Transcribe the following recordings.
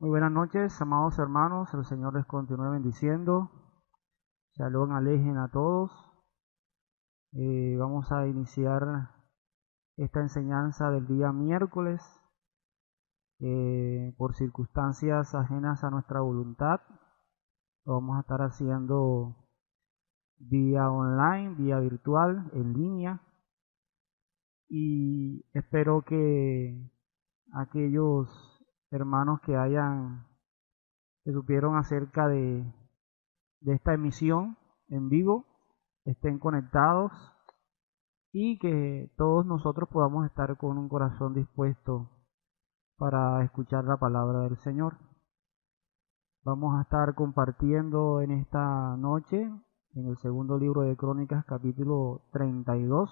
Muy buenas noches, amados hermanos. El Señor les continúe bendiciendo. Shalom alejen a todos. Vamos a iniciar esta enseñanza del día miércoles. Por circunstancias ajenas a nuestra voluntad, lo vamos a estar haciendo vía online, vía virtual, en línea. Y espero que aquellos hermanos que supieron acerca de esta emisión en vivo estén conectados y que todos nosotros podamos estar con un corazón dispuesto para escuchar la palabra del Señor. Vamos a estar compartiendo en esta noche en el segundo libro de Crónicas, capítulo 32,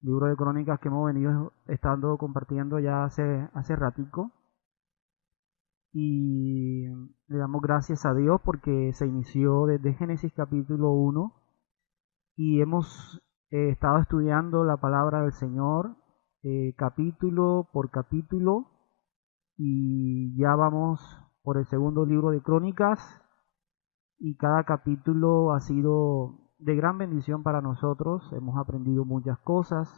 libro de Crónicas que hemos venido estando compartiendo ya hace ratico, y le damos gracias a Dios porque se inició desde Génesis capítulo 1 y hemos estado estudiando la palabra del Señor capítulo por capítulo, y ya vamos por el segundo libro de Crónicas, y cada capítulo ha sido de gran bendición para nosotros. Hemos aprendido muchas cosas,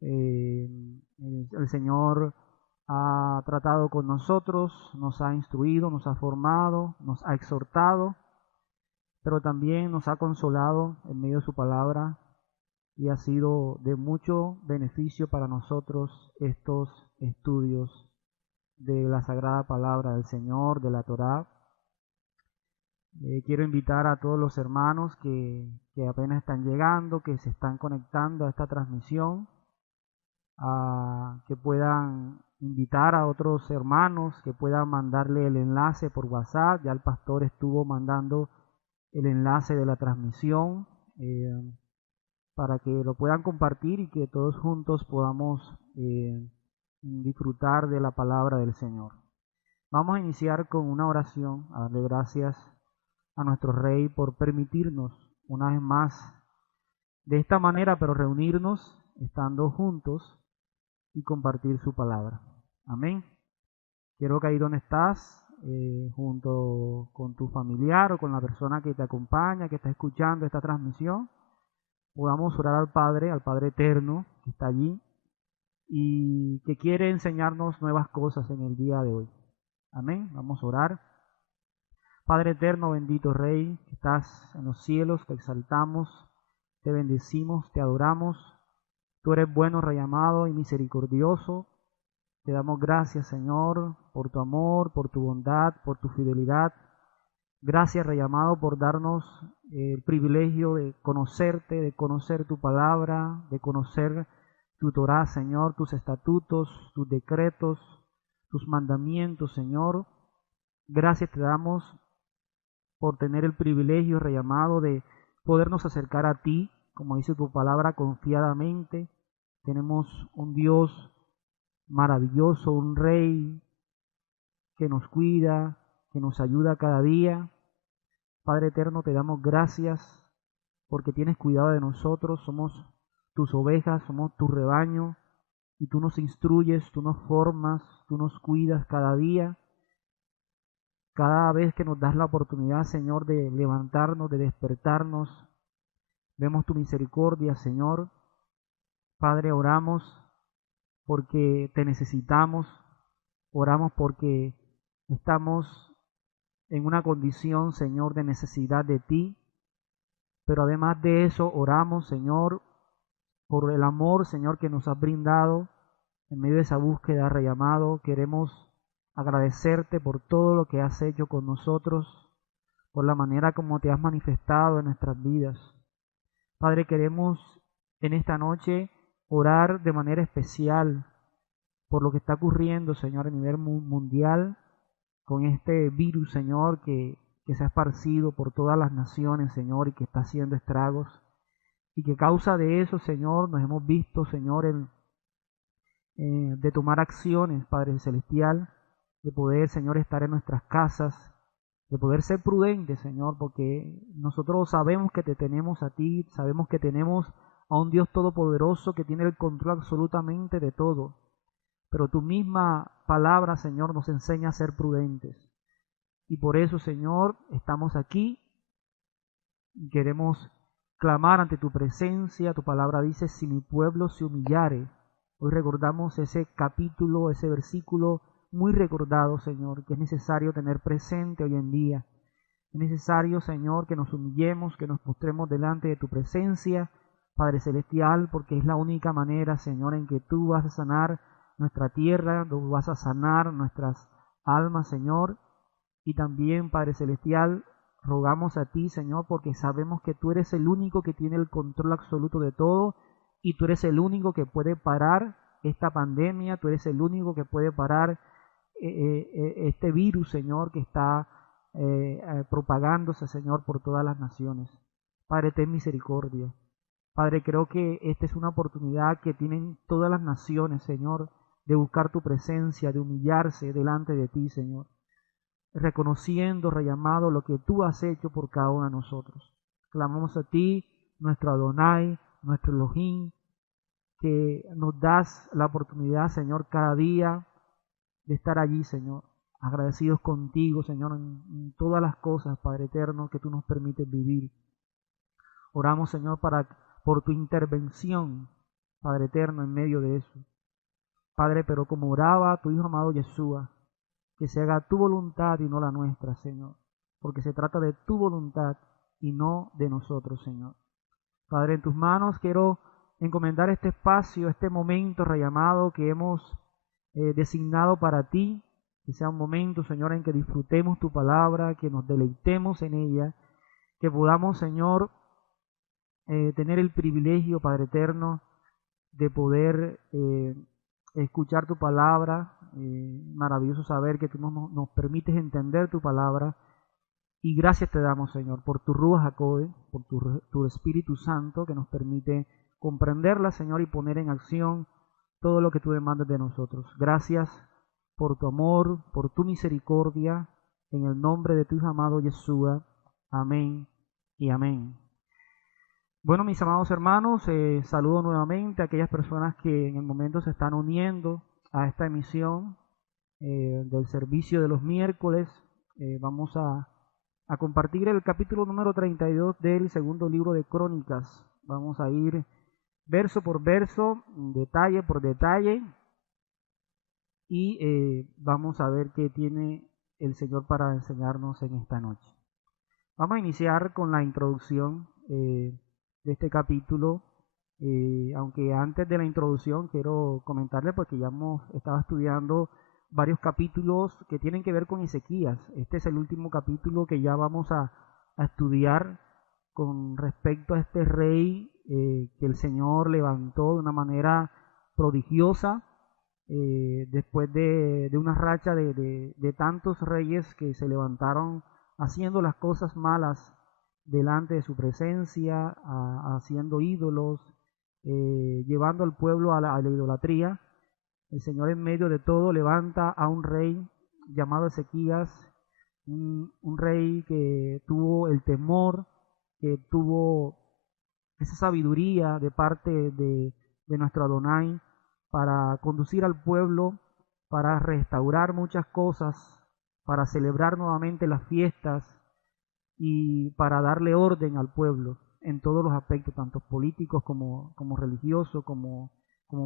eh, el Señor ha tratado con nosotros, nos ha instruido, nos ha formado, nos ha exhortado, pero también nos ha consolado en medio de su palabra, y ha sido de mucho beneficio para nosotros estos estudios de la sagrada palabra del Señor, de la Torá. Quiero invitar a todos los hermanos que apenas están llegando, que se están conectando a esta transmisión, a que puedan invitar a otros hermanos, que puedan mandarle el enlace por WhatsApp. Ya el pastor estuvo mandando el enlace de la transmisión, para que lo puedan compartir y que todos juntos podamos disfrutar de la palabra del Señor. Vamos a iniciar con una oración, a darle gracias a nuestro Rey por permitirnos una vez más de esta manera, pero reunirnos estando juntos y compartir su palabra. Amén. Quiero que ahí donde estás, junto con tu familiar o con la persona que te acompaña, que está escuchando esta transmisión, podamos orar al Padre eterno que está allí y que quiere enseñarnos nuevas cosas en el día de hoy. Amén. Vamos a orar. Padre eterno, bendito Rey, que estás en los cielos, te exaltamos, te bendecimos, te adoramos. Tú eres bueno, Rey amado y misericordioso. Te damos gracias, Señor, por tu amor, por tu bondad, por tu fidelidad. Gracias, Rey amado, por darnos el privilegio de conocerte, de conocer tu palabra, de conocer tu Torá, Señor, tus estatutos, tus decretos, tus mandamientos, Señor. Gracias te damos por tener el privilegio, Rey amado, de podernos acercar a ti, como dice tu palabra, confiadamente. Tenemos un Dios maravilloso, un Rey que nos cuida, que nos ayuda cada día. Padre eterno, te damos gracias porque tienes cuidado de nosotros, somos tus ovejas, somos tu rebaño, y tú nos instruyes, tú nos formas, tú nos cuidas cada día. Cada vez que nos das la oportunidad, Señor, de levantarnos, de despertarnos, vemos tu misericordia, Señor. Padre, oramos porque te necesitamos, oramos porque estamos en una condición, Señor, de necesidad de ti, pero además de eso oramos, Señor, por el amor, Señor, que nos has brindado en medio de esa búsqueda, Rey amado. Queremos agradecerte por todo lo que has hecho con nosotros, por la manera como te has manifestado en nuestras vidas. Padre, queremos en esta noche orar de manera especial por lo que está ocurriendo, Señor, a nivel mundial, con este virus, Señor, que se ha esparcido por todas las naciones, Señor, y que está haciendo estragos. Y que a causa de eso, Señor, nos hemos visto, Señor, de tomar acciones, Padre Celestial, de poder, Señor, estar en nuestras casas, de poder ser prudentes, Señor, porque nosotros sabemos que te tenemos a ti, sabemos que tenemos a un Dios todopoderoso que tiene el control absolutamente de todo. Pero tú misma palabra, Señor, nos enseña a ser prudentes. Y por eso, Señor, estamos aquí y queremos clamar ante tu presencia. Tu palabra dice, si mi pueblo se humillare. Hoy recordamos ese capítulo, ese versículo muy recordado, Señor, que es necesario tener presente hoy en día. Es necesario, Señor, que nos humillemos, que nos postremos delante de tu presencia, Padre Celestial, porque es la única manera, Señor, en que tú vas a sanar nuestra tierra, tú vas a sanar nuestras almas, Señor. Y también, Padre Celestial, rogamos a ti, Señor, porque sabemos que tú eres el único que tiene el control absoluto de todo y tú eres el único que puede parar esta pandemia, tú eres el único que puede parar este virus, Señor, que está propagándose, Señor, por todas las naciones. Padre, ten misericordia. Padre, creo que esta es una oportunidad que tienen todas las naciones, Señor, de buscar tu presencia, de humillarse delante de ti, Señor, reconociendo, Rey amado, lo que tú has hecho por cada uno de nosotros. Clamamos a ti, nuestro Adonai, nuestro Elohim, que nos das la oportunidad, Señor, cada día de estar allí, Señor, agradecidos contigo, Señor, en todas las cosas, Padre eterno, que tú nos permites vivir. Oramos, Señor, por tu intervención, Padre eterno, en medio de eso. Padre, pero como oraba tu Hijo amado Yeshua, que se haga tu voluntad y no la nuestra, Señor, porque se trata de tu voluntad y no de nosotros, Señor. Padre, en tus manos quiero encomendar este espacio, este momento, Rey amado, que hemos designado para ti, que sea un momento, Señor, en que disfrutemos tu palabra, que nos deleitemos en ella, que podamos, Señor, tener el privilegio, Padre eterno, de poder escuchar tu palabra. Maravilloso saber que tú nos permites entender tu palabra. Y gracias te damos, Señor, por tu Ruach HaKodesh, por tu Espíritu Santo, que nos permite comprenderla, Señor, y poner en acción todo lo que tú demandas de nosotros. Gracias por tu amor, por tu misericordia, en el nombre de tu Hijo amado Yeshua. Amén y amén. Bueno, mis amados hermanos, saludo nuevamente a aquellas personas que en el momento se están uniendo a esta emisión del servicio de los miércoles. Vamos a compartir el capítulo número 32 del segundo libro de Crónicas. Vamos a ir verso por verso, detalle por detalle, y vamos a ver qué tiene el Señor para enseñarnos en esta noche. Vamos a iniciar con la introducción de este capítulo, aunque antes de la introducción quiero comentarles, porque ya hemos estado estudiando varios capítulos que tienen que ver con Ezequías. Este es el último capítulo que ya vamos a estudiar con respecto a este rey que el Señor levantó de una manera prodigiosa, después de una racha de tantos reyes que se levantaron haciendo las cosas malas delante de su presencia, haciendo ídolos, llevando al pueblo a la idolatría. El Señor en medio de todo levanta a un rey llamado Ezequías, un rey que tuvo el temor, que tuvo esa sabiduría de parte de nuestro Adonai para conducir al pueblo, para restaurar muchas cosas, para celebrar nuevamente las fiestas y para darle orden al pueblo en todos los aspectos, tanto políticos como religiosos, como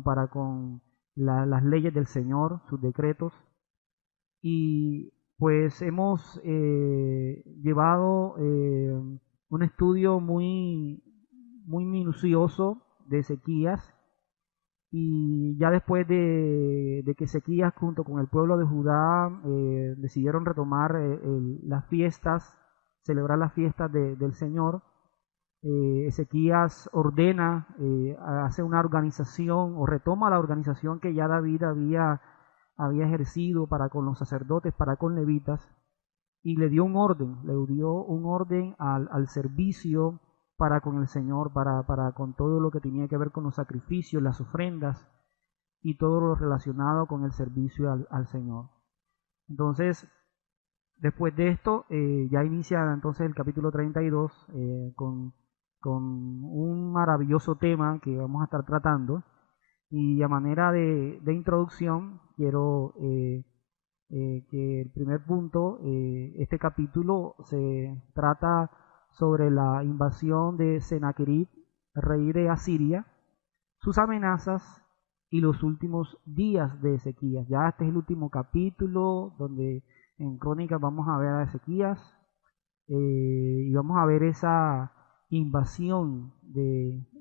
para con las leyes del Señor, sus decretos. Y pues hemos llevado un estudio muy minucioso de Ezequías, y ya después de que Ezequías junto con el pueblo de Judá decidieron retomar las fiestas, celebrar las fiestas del Señor, Ezequías ordena, hace una organización o retoma la organización que ya David había ejercido para con los sacerdotes, para con levitas, y le dio un orden al servicio para con el Señor, para con todo lo que tenía que ver con los sacrificios, las ofrendas y todo lo relacionado con el servicio al Señor. Entonces, después de esto, ya inicia entonces el capítulo 32 con un maravilloso tema que vamos a estar tratando, Y a manera de introducción, quiero que el primer punto, este capítulo se trata sobre la invasión de Sennacherib, rey de Asiria, sus amenazas y los últimos días de Ezequías. Ya este es el último capítulo donde en Crónicas vamos a ver a Ezequías y vamos a ver esa invasión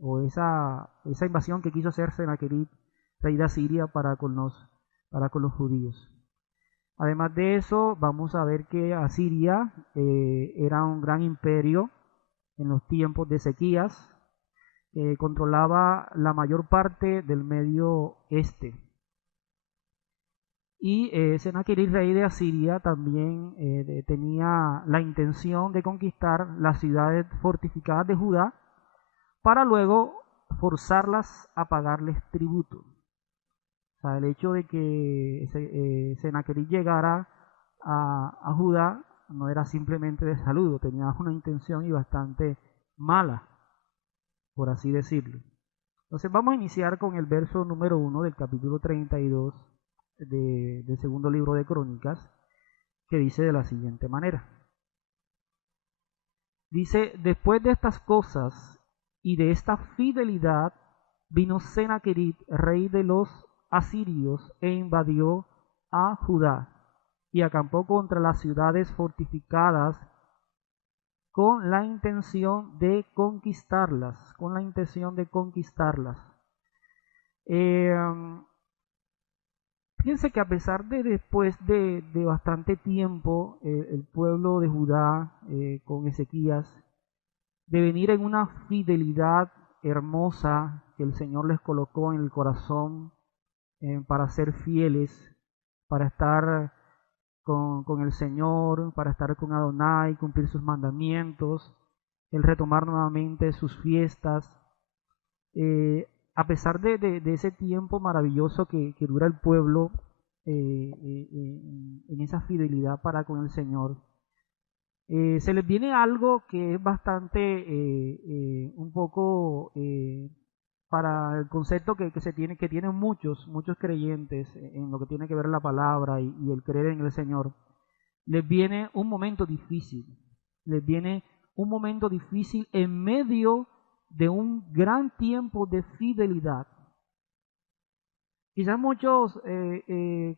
o esa invasión que quiso hacer Sennacherib, rey de Asiria, para con los judíos. Además de eso, vamos a ver que Asiria era un gran imperio en los tiempos de Ezequías, controlaba la mayor parte del Medio Este. Y Sennacherib, rey de Asiria, también tenía la intención de conquistar las ciudades fortificadas de Judá para luego forzarlas a pagarles tributo. O sea, el hecho de que Sennacherib llegara a Judá no era simplemente de saludo, tenía una intención y bastante mala, por así decirlo. Entonces vamos a iniciar con el verso número 1 del capítulo 32 del segundo libro de Crónicas, que dice de la siguiente manera. Dice: después de estas cosas y de esta fidelidad, vino Sennacherib, rey de los asirios, e invadió a Judá, y acampó contra las ciudades fortificadas con la intención de conquistarlas, Fíjense que a pesar de después de bastante tiempo, el pueblo de Judá con Ezequías, de venir en una fidelidad hermosa que el Señor les colocó en el corazón para ser fieles, para estar con el Señor, para estar con Adonai, cumplir sus mandamientos, el retomar nuevamente sus fiestas. A pesar de ese tiempo maravilloso que dura el pueblo en esa fidelidad para con el Señor, se les viene algo que es bastante un poco para el concepto que tienen muchos creyentes en lo que tiene que ver la palabra y el creer en el Señor. Les viene un momento difícil, en medio de un gran tiempo de fidelidad. Quizás muchos,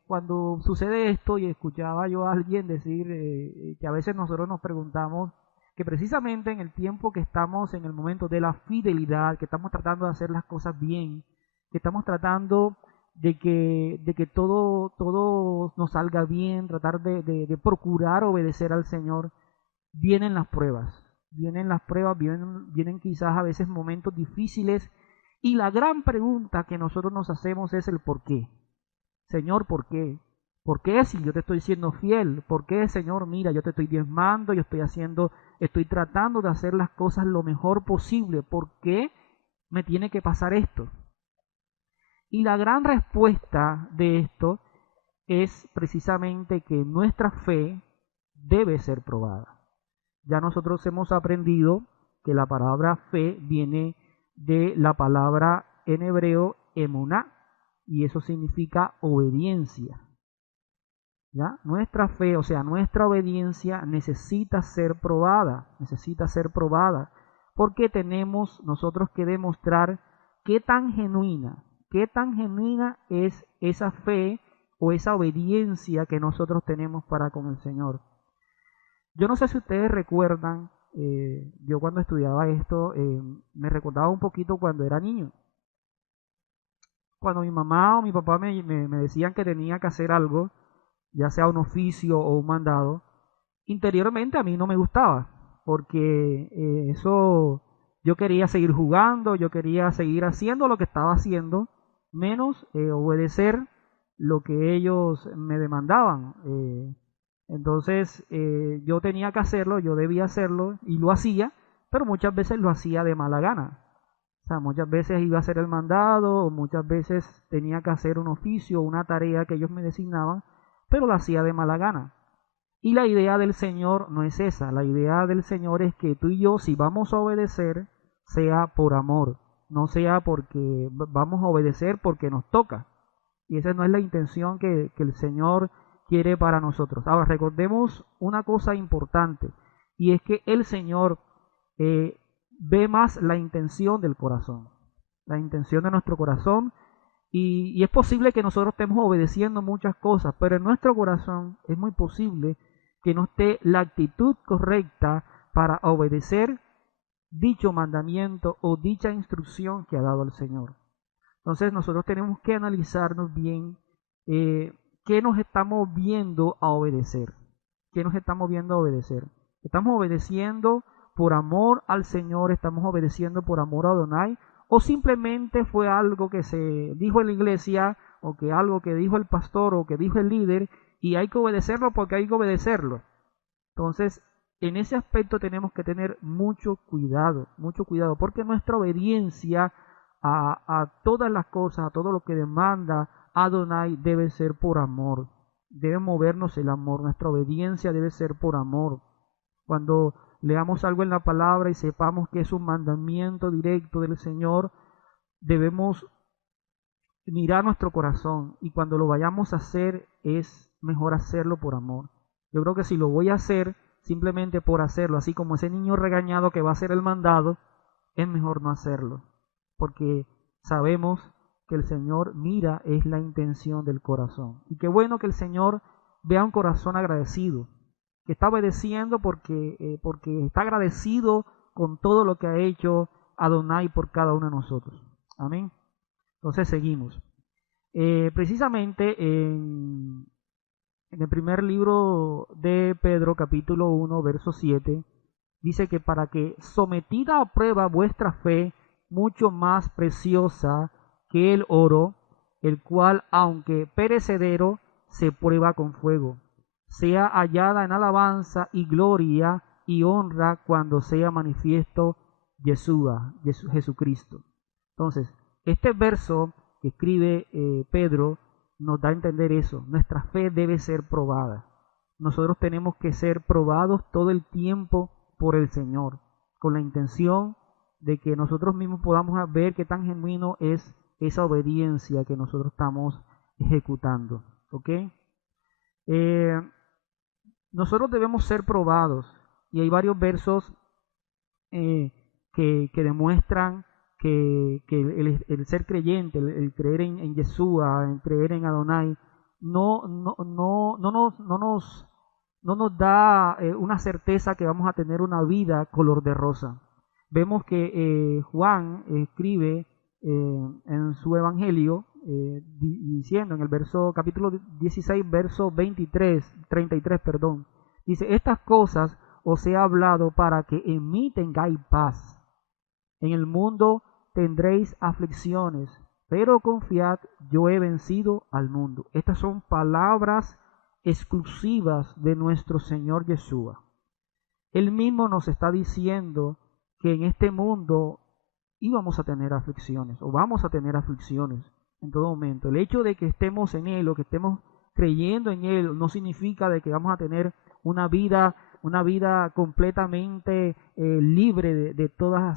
cuando sucede esto, y escuchaba yo a alguien decir que a veces nosotros nos preguntamos que precisamente en el tiempo que estamos en el momento de la fidelidad, que estamos tratando de hacer las cosas bien, que estamos tratando de que todo nos salga bien, tratar de procurar obedecer al Señor, vienen las pruebas, vienen quizás a veces momentos difíciles, y la gran pregunta que nosotros nos hacemos es el por qué. Señor, ¿por qué? ¿Por qué si yo te estoy siendo fiel? ¿Por qué, Señor? Mira, yo te estoy diezmando, yo estoy tratando de hacer las cosas lo mejor posible. ¿Por qué me tiene que pasar esto? Y la gran respuesta de esto es precisamente que nuestra fe debe ser probada. Ya nosotros hemos aprendido que la palabra fe viene de la palabra en hebreo emuná, y eso significa obediencia. ¿Ya? Nuestra fe, o sea, nuestra obediencia necesita ser probada, porque tenemos nosotros que demostrar qué tan genuina es esa fe o esa obediencia que nosotros tenemos para con el Señor. Yo no sé si ustedes recuerdan, yo cuando estudiaba esto, me recordaba un poquito cuando era niño. Cuando mi mamá o mi papá me decían que tenía que hacer algo, ya sea un oficio o un mandado, interiormente a mí no me gustaba, porque eso, yo quería seguir jugando, yo quería seguir haciendo lo que estaba haciendo, menos obedecer lo que ellos me demandaban. Entonces yo tenía que hacerlo, yo debía hacerlo y lo hacía, pero muchas veces lo hacía de mala gana. O sea, muchas veces iba a hacer el mandado, o muchas veces tenía que hacer un oficio, una tarea que ellos me designaban, pero lo hacía de mala gana. Y la idea del Señor no es esa. La idea del Señor es que tú y yo, si vamos a obedecer, sea por amor, no sea porque vamos a obedecer porque nos toca. Y esa no es la intención que el Señor quiere para nosotros. Ahora, recordemos una cosa importante, y es que el Señor ve más la intención del corazón, la intención de nuestro corazón, y es posible que nosotros estemos obedeciendo muchas cosas, pero en nuestro corazón es muy posible que no esté la actitud correcta para obedecer dicho mandamiento o dicha instrucción que ha dado el Señor. Entonces nosotros tenemos que analizarnos bien qué nos estamos viendo a obedecer. ¿Qué nos estamos viendo a obedecer? ¿Estamos obedeciendo por amor al Señor? ¿Estamos obedeciendo por amor a Adonai? ¿O simplemente fue algo que se dijo en la iglesia, o que algo que dijo el pastor, o que dijo el líder, y hay que obedecerlo porque hay que obedecerlo? Entonces, en ese aspecto tenemos que tener mucho cuidado, porque nuestra obediencia a todas las cosas, a todo lo que demanda Adonai, debe ser por amor. Debe movernos el amor, nuestra obediencia debe ser por amor. Cuando leamos algo en la palabra y sepamos que es un mandamiento directo del Señor, debemos mirar nuestro corazón, y cuando lo vayamos a hacer es mejor hacerlo por amor. Yo creo que si lo voy a hacer simplemente por hacerlo, así como ese niño regañado que va a hacer el mandado, es mejor no hacerlo, porque sabemos que el Señor mira es la intención del corazón. Y qué bueno que el Señor vea un corazón agradecido, que está obedeciendo porque está agradecido con todo lo que ha hecho Adonai por cada uno de nosotros. Amén. Entonces seguimos. Precisamente en el primer libro de Pedro, capítulo 1, verso 7, dice que para que sometida a prueba vuestra fe, mucho más preciosa que el oro, el cual, aunque perecedero, se prueba con fuego, sea hallada en alabanza y gloria y honra cuando sea manifiesto Jesucristo. Entonces, este verso que escribe Pedro nos da a entender eso. Nuestra fe debe ser probada. Nosotros tenemos que ser probados todo el tiempo por el Señor, con la intención de que nosotros mismos podamos ver qué tan genuino es esa obediencia que nosotros estamos ejecutando. ¿Ok? Nosotros debemos ser probados, y hay varios versos que demuestran que el ser creyente, el creer en Yeshua, el creer en Adonai, no nos da una certeza que vamos a tener una vida color de rosa. Vemos que Juan escribe en su evangelio diciendo en el capítulo 16, verso 33, dice: estas cosas os he hablado para que en mí tengáis paz. En el mundo tendréis aflicciones, pero confiad, yo he vencido al mundo. Estas son palabras exclusivas de nuestro Señor Yeshua. Él mismo nos está diciendo que en este mundo íbamos a tener aflicciones, o vamos a tener aflicciones en todo momento. El hecho de que estemos en Él, o que estemos creyendo en Él, no significa de que vamos a tener una vida completamente libre de toda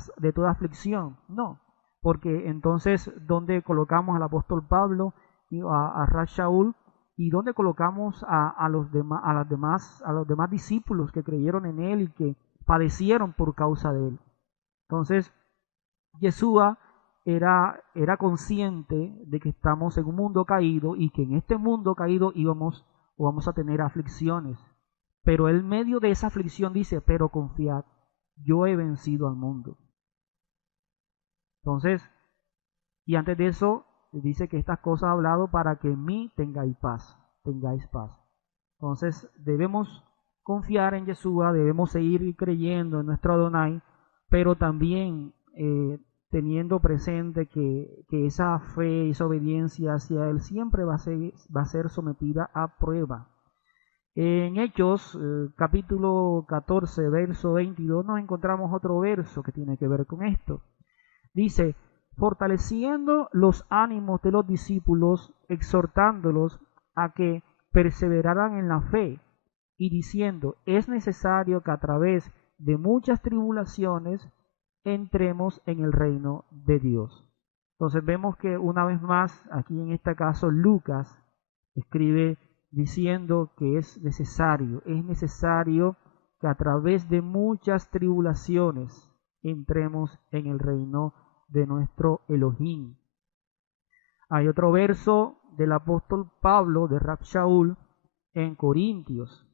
aflicción. No, porque entonces, ¿dónde colocamos al apóstol Pablo y a Shaul? ¿Y dónde colocamos a los demás discípulos que creyeron en él y que padecieron por causa de él? Entonces, Yeshua era consciente de que estamos en un mundo caído, y que en este mundo caído vamos a tener aflicciones. Pero en medio de esa aflicción dice: pero confiad, yo he vencido al mundo. Entonces, y antes de eso, dice que estas cosas ha hablado para que en mí tengáis paz. Entonces, debemos confiar en Yeshua, debemos seguir creyendo en nuestro Adonai, pero también teniendo presente que esa fe, esa obediencia hacia Él siempre va a ser sometida a prueba. En Hechos, capítulo 14, verso 22, nos encontramos otro verso que tiene que ver con esto. Dice: fortaleciendo los ánimos de los discípulos, exhortándolos a que perseveraran en la fe, y diciendo: es necesario que a través de muchas tribulaciones entremos en el reino de Dios. Entonces vemos que una vez más, aquí en este caso Lucas escribe diciendo que es necesario que a través de muchas tribulaciones entremos en el reino de nuestro Elohim. Hay otro verso del apóstol Pablo de Rab Shaul en Corintios.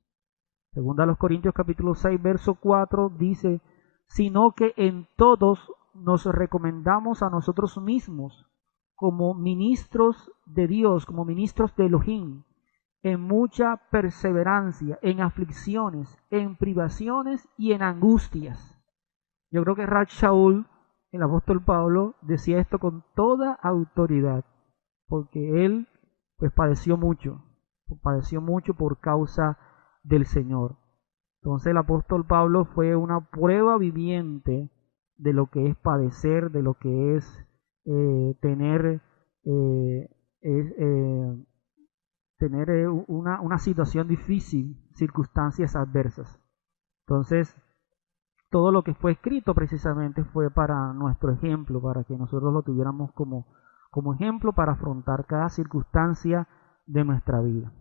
Segunda a los Corintios capítulo 6, verso 4 dice, sino que en todos nos recomendamos a nosotros mismos como ministros de Dios, como ministros de Elohim, en mucha perseverancia, en aflicciones, en privaciones y en angustias. Yo creo que Rab Shaul, el apóstol Pablo, decía esto con toda autoridad, porque él pues padeció mucho por causa del Señor. Entonces el apóstol Pablo fue una prueba viviente de lo que es padecer, de lo que es tener una situación difícil, circunstancias adversas. Entonces, todo lo que fue escrito precisamente fue para nuestro ejemplo, para que nosotros lo tuviéramos como ejemplo para afrontar cada circunstancia de nuestra vida.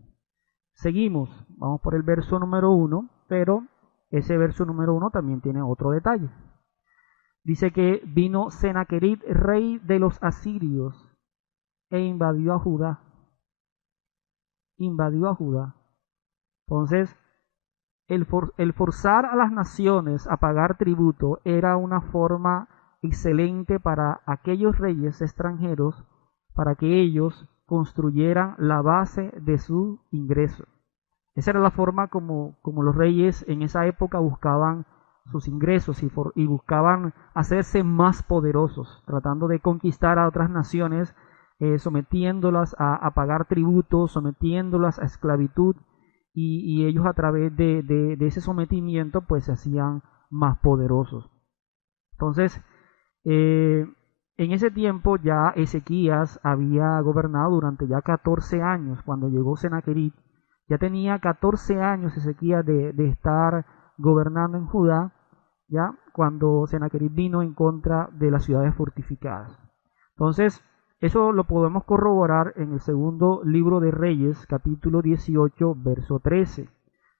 Seguimos, vamos por el verso número 1, pero ese verso número 1 también tiene otro detalle. Dice que vino Senaquerib, rey de los asirios, e invadió a Judá. Entonces, el forzar a las naciones a pagar tributo era una forma excelente para aquellos reyes extranjeros, para que ellos construyeran la base de su ingreso. Esa era la forma como los reyes en esa época buscaban sus ingresos y buscaban hacerse más poderosos, tratando de conquistar a otras naciones, sometiéndolas a pagar tributos, sometiéndolas a esclavitud, y ellos a través de ese sometimiento pues se hacían más poderosos. Entonces, en ese tiempo ya Ezequías había gobernado durante ya 14 años. Cuando llegó Senaquerib, ya tenía 14 años Ezequías de estar gobernando en Judá, ya cuando Senaquerib vino en contra de las ciudades fortificadas. Entonces, eso lo podemos corroborar en el segundo libro de Reyes, capítulo 18, verso 13,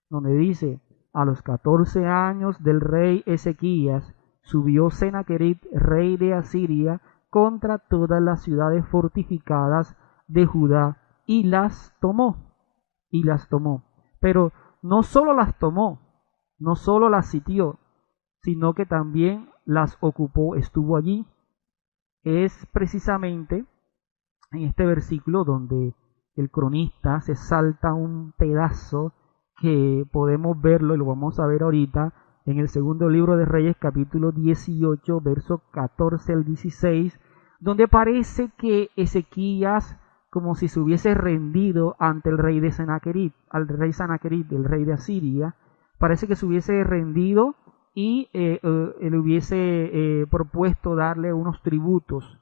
donde dice, a los 14 años del rey Ezequías, subió Senaquerib, rey de Asiria, contra todas las ciudades fortificadas de Judá, y las tomó. Pero no solo las tomó, no solo las sitió, sino que también las ocupó, estuvo allí. Es precisamente en este versículo donde el cronista se salta un pedazo que podemos verlo y lo vamos a ver ahorita en el segundo libro de Reyes, capítulo 18, verso 14 al 16, donde parece que Ezequías, como si se hubiese rendido ante el rey de Senaquerib, al rey Senaquerib, el rey de Asiria, parece que se hubiese rendido y le hubiese propuesto darle unos tributos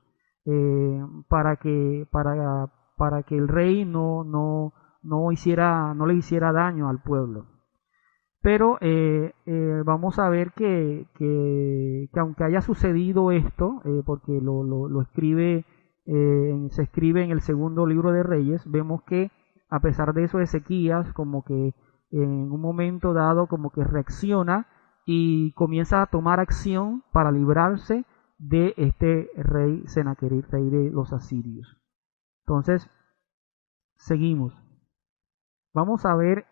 para que el rey no le hiciera daño al pueblo. Pero vamos a ver que aunque haya sucedido esto, porque lo escribe, se escribe en el segundo libro de Reyes, vemos que a pesar de eso Ezequías como que en un momento dado como que reacciona y comienza a tomar acción para librarse de este rey Senaquerib, rey de los asirios. Entonces, seguimos. Vamos a ver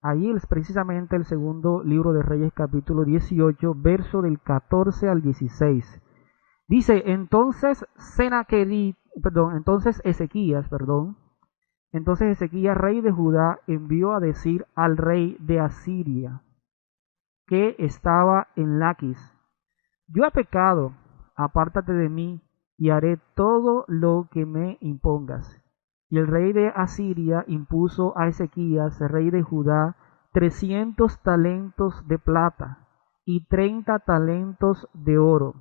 ahí es precisamente el segundo libro de Reyes, capítulo 18, verso del 14 al 16. Dice, entonces Ezequías, rey de Judá, envió a decir al rey de Asiria, que estaba en Laquis, yo he pecado, apártate de mí, y haré todo lo que me impongas. Y el rey de Asiria impuso a Ezequías, rey de Judá, 300 talentos de plata y 30 talentos de oro.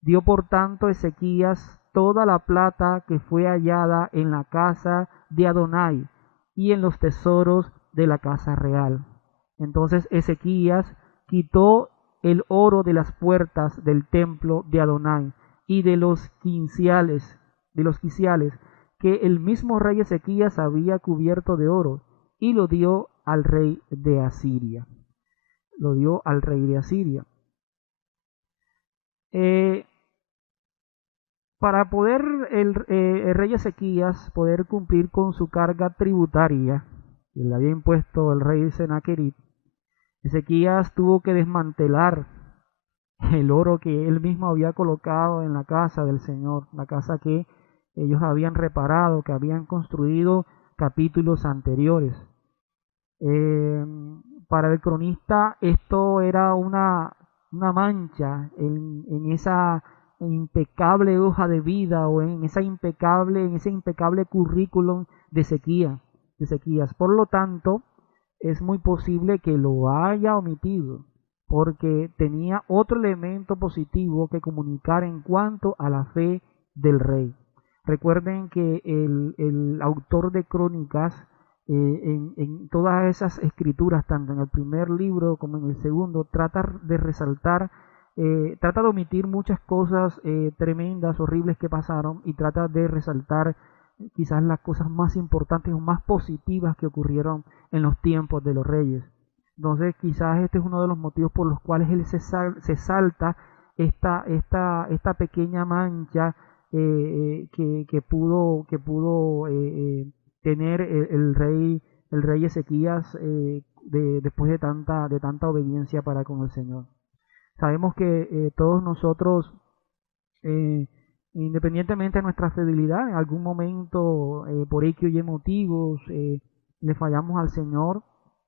Dio por tanto Ezequías toda la plata que fue hallada en la casa de Adonai y en los tesoros de la casa real. Entonces Ezequías quitó el oro de las puertas del templo de Adonai y de los quiciales que el mismo rey Ezequías había cubierto de oro, y lo dio al rey de Asiria. Lo dio al rey de Asiria. Para poder el rey Ezequías poder cumplir con su carga tributaria que le había impuesto el rey Sennacherib, Ezequías tuvo que desmantelar el oro que él mismo había colocado en la casa del Señor, la casa que ellos habían reparado, que habían construido capítulos anteriores. Para el cronista esto era una mancha en esa impecable hoja de vida o en ese impecable currículum de Ezequías. Por lo tanto, es muy posible que lo haya omitido, porque tenía otro elemento positivo que comunicar en cuanto a la fe del rey. Recuerden que el autor de Crónicas, en todas esas escrituras, tanto en el primer libro como en el segundo, trata de resaltar, trata de omitir muchas cosas tremendas, horribles que pasaron, y trata de resaltar quizás las cosas más importantes o más positivas que ocurrieron en los tiempos de los reyes. Entonces quizás este es uno de los motivos por los cuales él se salta esta pequeña mancha que pudo tener el rey Ezequías después de tanta obediencia para con el Señor. Sabemos que todos nosotros, independientemente de nuestra fidelidad, en algún momento, por X o Y motivos, le fallamos al Señor,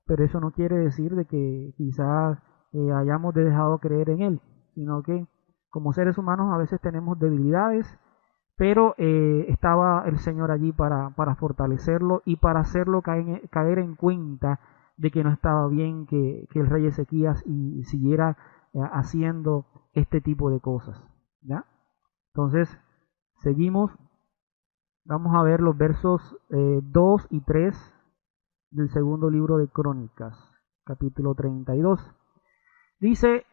pero eso no quiere decir de que quizás hayamos dejado creer en Él, sino que como seres humanos a veces tenemos debilidades, pero estaba el Señor allí para fortalecerlo y para hacerlo caer en cuenta de que no estaba bien que el rey Ezequías siguiera haciendo este tipo de cosas, ¿ya? Entonces, seguimos, vamos a ver los versos 2 y 3 del segundo libro de Crónicas, capítulo 32. Dice,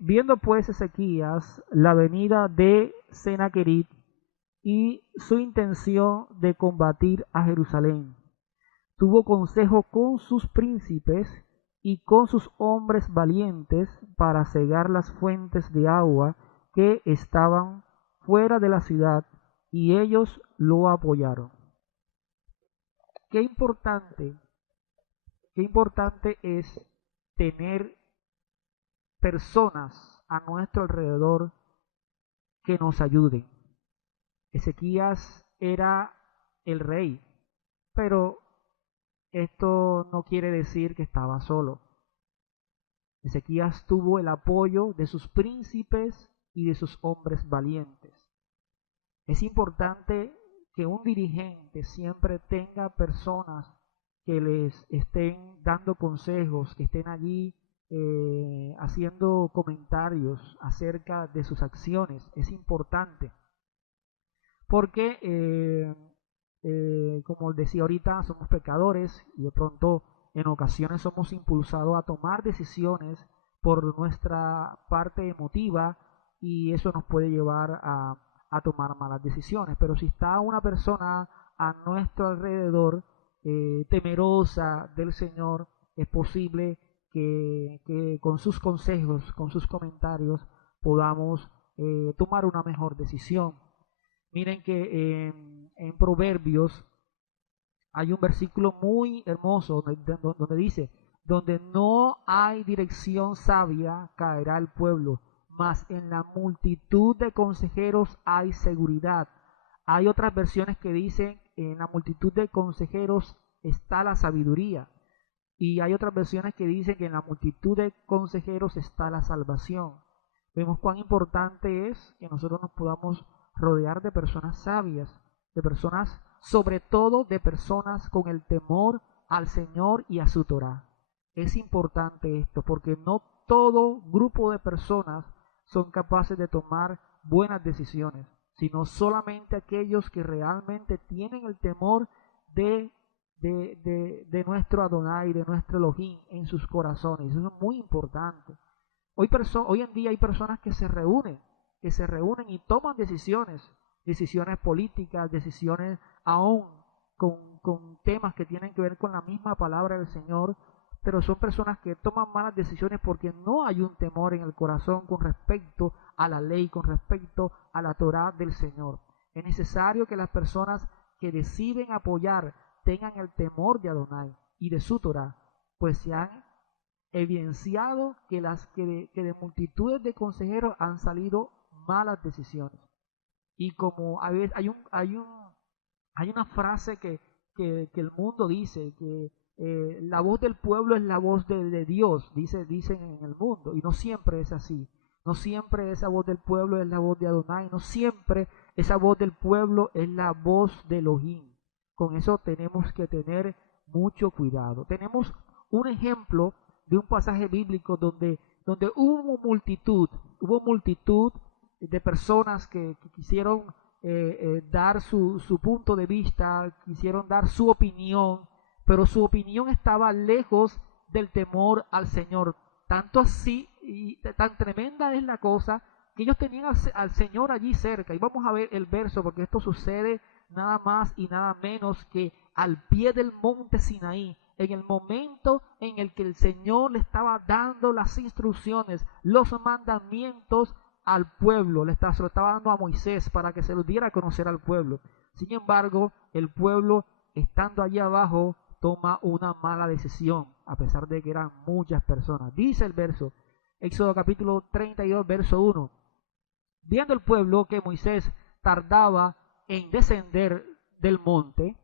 viendo pues Ezequías la venida de Sennacherib y su intención de combatir a Jerusalén, tuvo consejo con sus príncipes y con sus hombres valientes para cegar las fuentes de agua que estaban fuera de la ciudad, y ellos lo apoyaron. Qué importante es tener personas a nuestro alrededor que nos ayuden. Ezequías era el rey, pero esto no quiere decir que estaba solo. Ezequías tuvo el apoyo de sus príncipes y de sus hombres valientes. Es importante que un dirigente siempre tenga personas que les estén dando consejos, que estén allí haciendo comentarios acerca de sus acciones. Es importante porque, como decía ahorita, somos pecadores y de pronto en ocasiones somos impulsados a tomar decisiones por nuestra parte emotiva, y eso nos puede llevar a tomar malas decisiones. Pero si está una persona a nuestro alrededor temerosa del Señor, es posible que con sus consejos, con sus comentarios, podamos tomar una mejor decisión. Miren que en Proverbios hay un versículo muy hermoso donde dice, donde no hay dirección sabia, caerá el pueblo, mas en la multitud de consejeros hay seguridad. Hay otras versiones que dicen, en la multitud de consejeros está la sabiduría. Y hay otras versiones que dicen que en la multitud de consejeros está la salvación. Vemos cuán importante es que nosotros nos podamos rodear de personas sabias, de personas, sobre todo de personas con el temor al Señor y a su Torá. Es importante esto, porque no todo grupo de personas son capaces de tomar buenas decisiones, sino solamente aquellos que realmente tienen el temor de nuestro Adonai, de nuestro Elohim en sus corazones. Eso es muy importante. Hoy en día hay personas que se reúnen y toman decisiones políticas, decisiones aún con temas que tienen que ver con la misma palabra del Señor, pero son personas que toman malas decisiones porque no hay un temor en el corazón con respecto a la ley, con respecto a la Torá del Señor. Es necesario que las personas que deciden apoyar tengan el temor de Adonai y de su Torá, pues se han evidenciado que de multitudes de consejeros han salido malas decisiones. Y como a veces hay una frase que el mundo dice, que la voz del pueblo es la voz de Dios, dicen en el mundo, y no siempre es así. No siempre esa voz del pueblo es la voz de Adonai, no siempre esa voz del pueblo es la voz de Elohim. Con eso tenemos que tener mucho cuidado. Tenemos un ejemplo de un pasaje bíblico donde hubo multitud de personas que quisieron dar su punto de vista, quisieron dar su opinión, pero su opinión estaba lejos del temor al Señor. Tanto así y tan tremenda es la cosa que ellos tenían al Señor allí cerca. Y vamos a ver el verso, porque esto sucede nada más y nada menos que al pie del monte Sinaí, en el momento en el que el Señor le estaba dando las instrucciones, los mandamientos al pueblo, se lo estaba dando a Moisés para que se lo diera a conocer al pueblo. Sin embargo, el pueblo, estando allí abajo, toma una mala decisión, a pesar de que eran muchas personas. Dice el verso, Éxodo capítulo 32, verso 1. Viendo el pueblo que Moisés tardaba en descender del monte,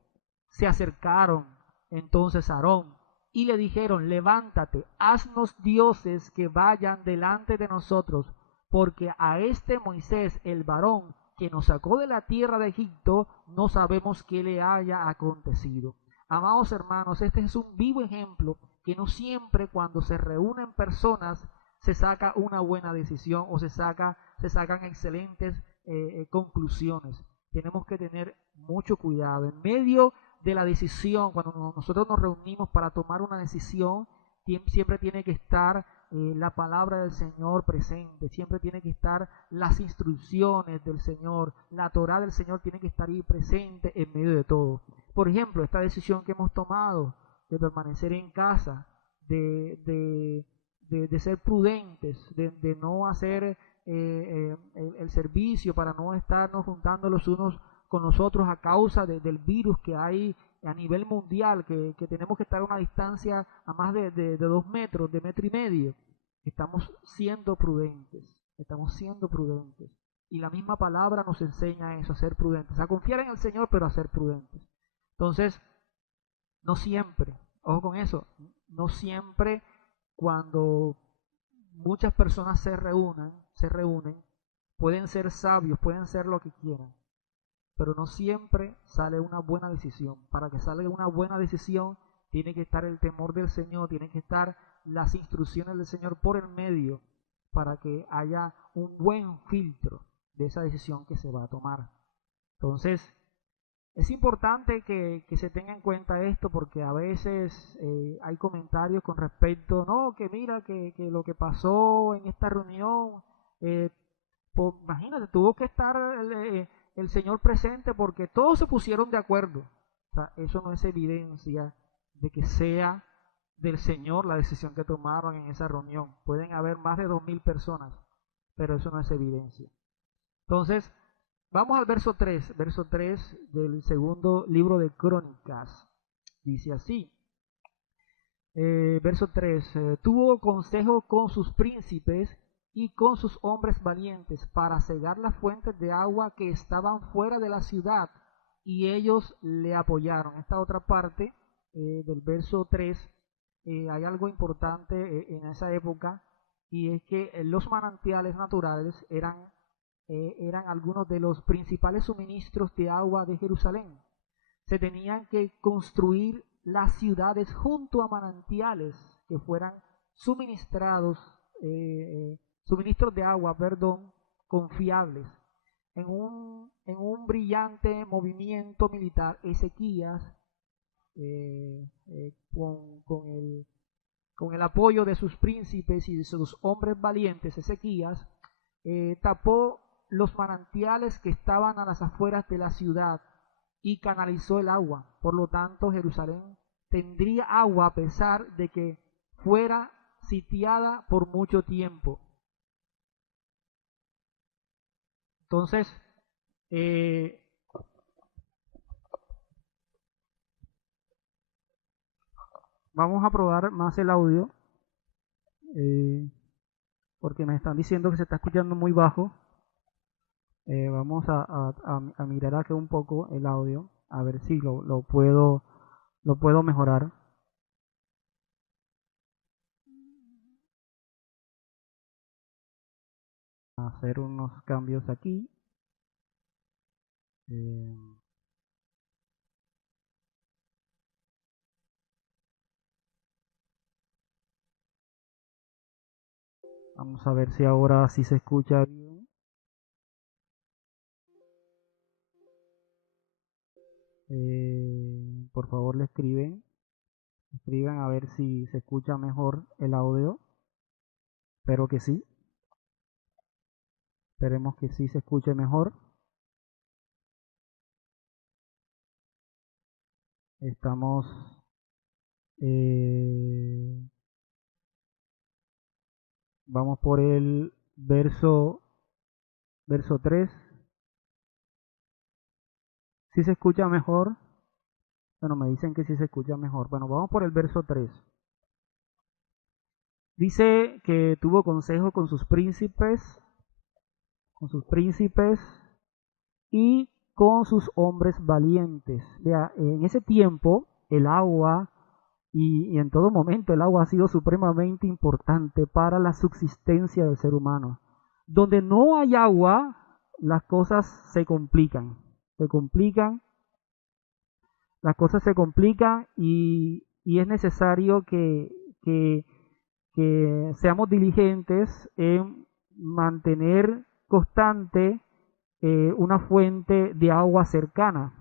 se acercaron entonces a Aarón y le dijeron: levántate, haznos dioses que vayan delante de nosotros, porque a este Moisés, el varón que nos sacó de la tierra de Egipto, no sabemos qué le haya acontecido. Amados hermanos, este es un vivo ejemplo que no siempre cuando se reúnen personas se saca una buena decisión o se sacan excelentes conclusiones. Tenemos que tener mucho cuidado. En medio de la decisión, cuando nosotros nos reunimos para tomar una decisión, siempre tiene que estar la palabra del Señor presente, siempre tiene que estar las instrucciones del Señor, la Torá del Señor tiene que estar ahí presente en medio de todo. Por ejemplo, esta decisión que hemos tomado de permanecer en casa, de ser prudentes, de no hacer el servicio, para no estarnos juntando los unos con nosotros a causa del virus que hay a nivel mundial, que tenemos que estar a una distancia a más de 2 metros, de 1,5 metros. Estamos siendo prudentes, Y la misma palabra nos enseña eso, a ser prudentes, a confiar en el Señor, pero a ser prudentes. Entonces, no siempre, ojo con eso, no siempre cuando muchas personas se reúnen, pueden ser sabios, pueden ser lo que quieran, pero no siempre sale una buena decisión. Para que salga una buena decisión, tiene que estar el temor del Señor, tiene que estar las instrucciones del Señor por el medio, para que haya un buen filtro de esa decisión que se va a tomar. Entonces, es importante que se tenga en cuenta esto, porque a veces hay comentarios con respecto, no, que mira, que lo que pasó en esta reunión, pues, imagínate, tuvo que estar el Señor presente porque todos se pusieron de acuerdo. O sea, eso no es evidencia de que sea del Señor la decisión que tomaron en esa reunión. Pueden haber más de 2,000 personas, pero eso no es evidencia. Entonces, vamos al verso 3 del segundo libro de Crónicas. Dice así, verso 3, tuvo consejo con sus príncipes y con sus hombres valientes para cegar las fuentes de agua que estaban fuera de la ciudad, y ellos le apoyaron. Esta otra parte del verso 3, hay algo importante en esa época, y es que los manantiales naturales eran algunos de los principales suministros de agua de Jerusalén. Se tenían que construir las ciudades junto a manantiales que fueran suministros de agua, confiables. En un brillante movimiento militar, Ezequías, con el el apoyo de sus príncipes y de sus hombres valientes, Ezequías tapó los manantiales que estaban a las afueras de la ciudad y canalizó el agua. Por lo tanto, Jerusalén tendría agua a pesar de que fuera sitiada por mucho tiempo. Entonces, vamos a probar más el audio, porque me están diciendo que se está escuchando muy bajo. Vamos a mirar aquí un poco el audio, a ver si lo puedo mejorar. Hacer unos cambios aquí. Vamos a ver si ahora sí se escucha bien. Por favor le escriben a ver si se escucha mejor el audio. Espero que sí. Esperemos que sí se escuche mejor. Estamos vamos por el verso 3. ¿Sí se escucha mejor? Bueno, me dicen que sí se escucha mejor. Bueno, vamos por el verso 3. Dice que tuvo consejo con sus príncipes y con sus hombres valientes. Vea, en ese tiempo el agua y en todo momento el agua ha sido supremamente importante para la subsistencia del ser humano. Donde no hay agua, las cosas se complican, las cosas se complican y es necesario que seamos diligentes en mantener constante una fuente de agua cercana.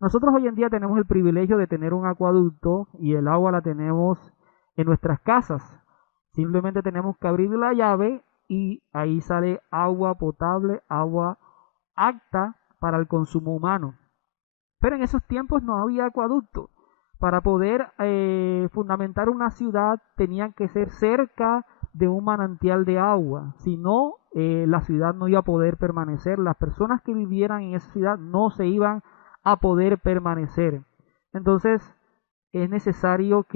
Nosotros hoy en día tenemos el privilegio de tener un acueducto y el agua la tenemos en nuestras casas. Simplemente tenemos que abrir la llave y ahí sale agua potable, agua apta para el consumo humano. Pero en esos tiempos no había acueducto. Para poder fundamentar una ciudad tenían que ser cerca de un manantial de agua. Si no, la ciudad no iba a poder permanecer. Las personas que vivieran en esa ciudad no se iban a poder permanecer. Entonces, era necesario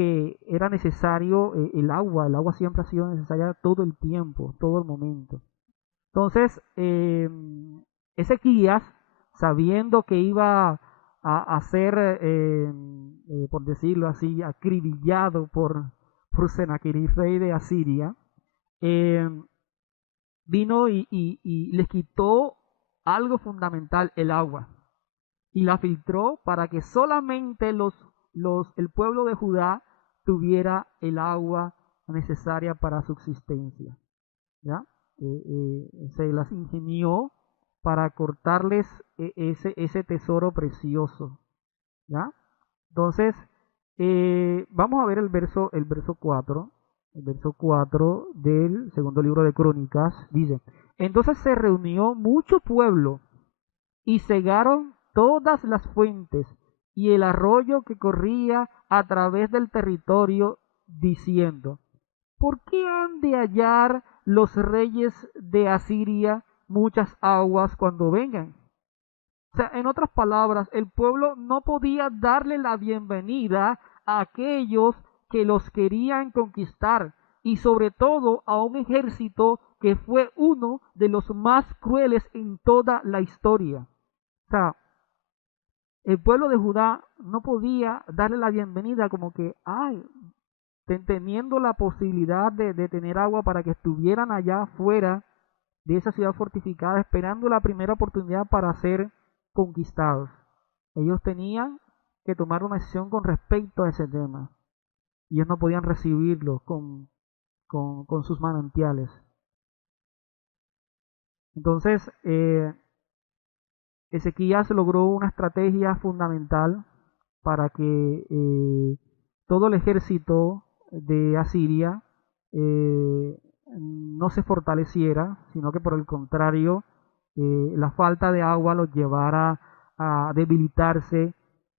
el agua siempre ha sido necesaria todo el tiempo, todo el momento. Entonces, Ezequías, sabiendo que iba a ser, por decirlo así, acribillado por Senaquerib, rey de Asiria, vino y les quitó algo fundamental, el agua, y la filtró para que solamente el pueblo de Judá tuviera el agua necesaria para subsistencia. ¿Ya? Se las ingenió para cortarles ese tesoro precioso. ¿Ya? Entonces, vamos a ver el verso 4. El verso 4 del segundo libro de Crónicas dice: Entonces se reunió mucho pueblo y cegaron todas las fuentes y el arroyo que corría a través del territorio, diciendo: ¿Por qué han de hallar los reyes de Asiria muchas aguas cuando vengan? O sea, en otras palabras, el pueblo no podía darle la bienvenida a aquellos que los querían conquistar y sobre todo a un ejército que fue uno de los más crueles en toda la historia. O sea, el pueblo de Judá no podía darle la bienvenida como que, ay, teniendo la posibilidad de tener agua para que estuvieran allá afuera de esa ciudad fortificada, esperando la primera oportunidad para ser conquistados. Ellos tenían que tomar una decisión con respecto a ese tema. Ellos no podían recibirlo con sus manantiales. Entonces, Ezequías logró una estrategia fundamental para que todo el ejército de Asiria no se fortaleciera, sino que por el contrario, la falta de agua los llevara a debilitarse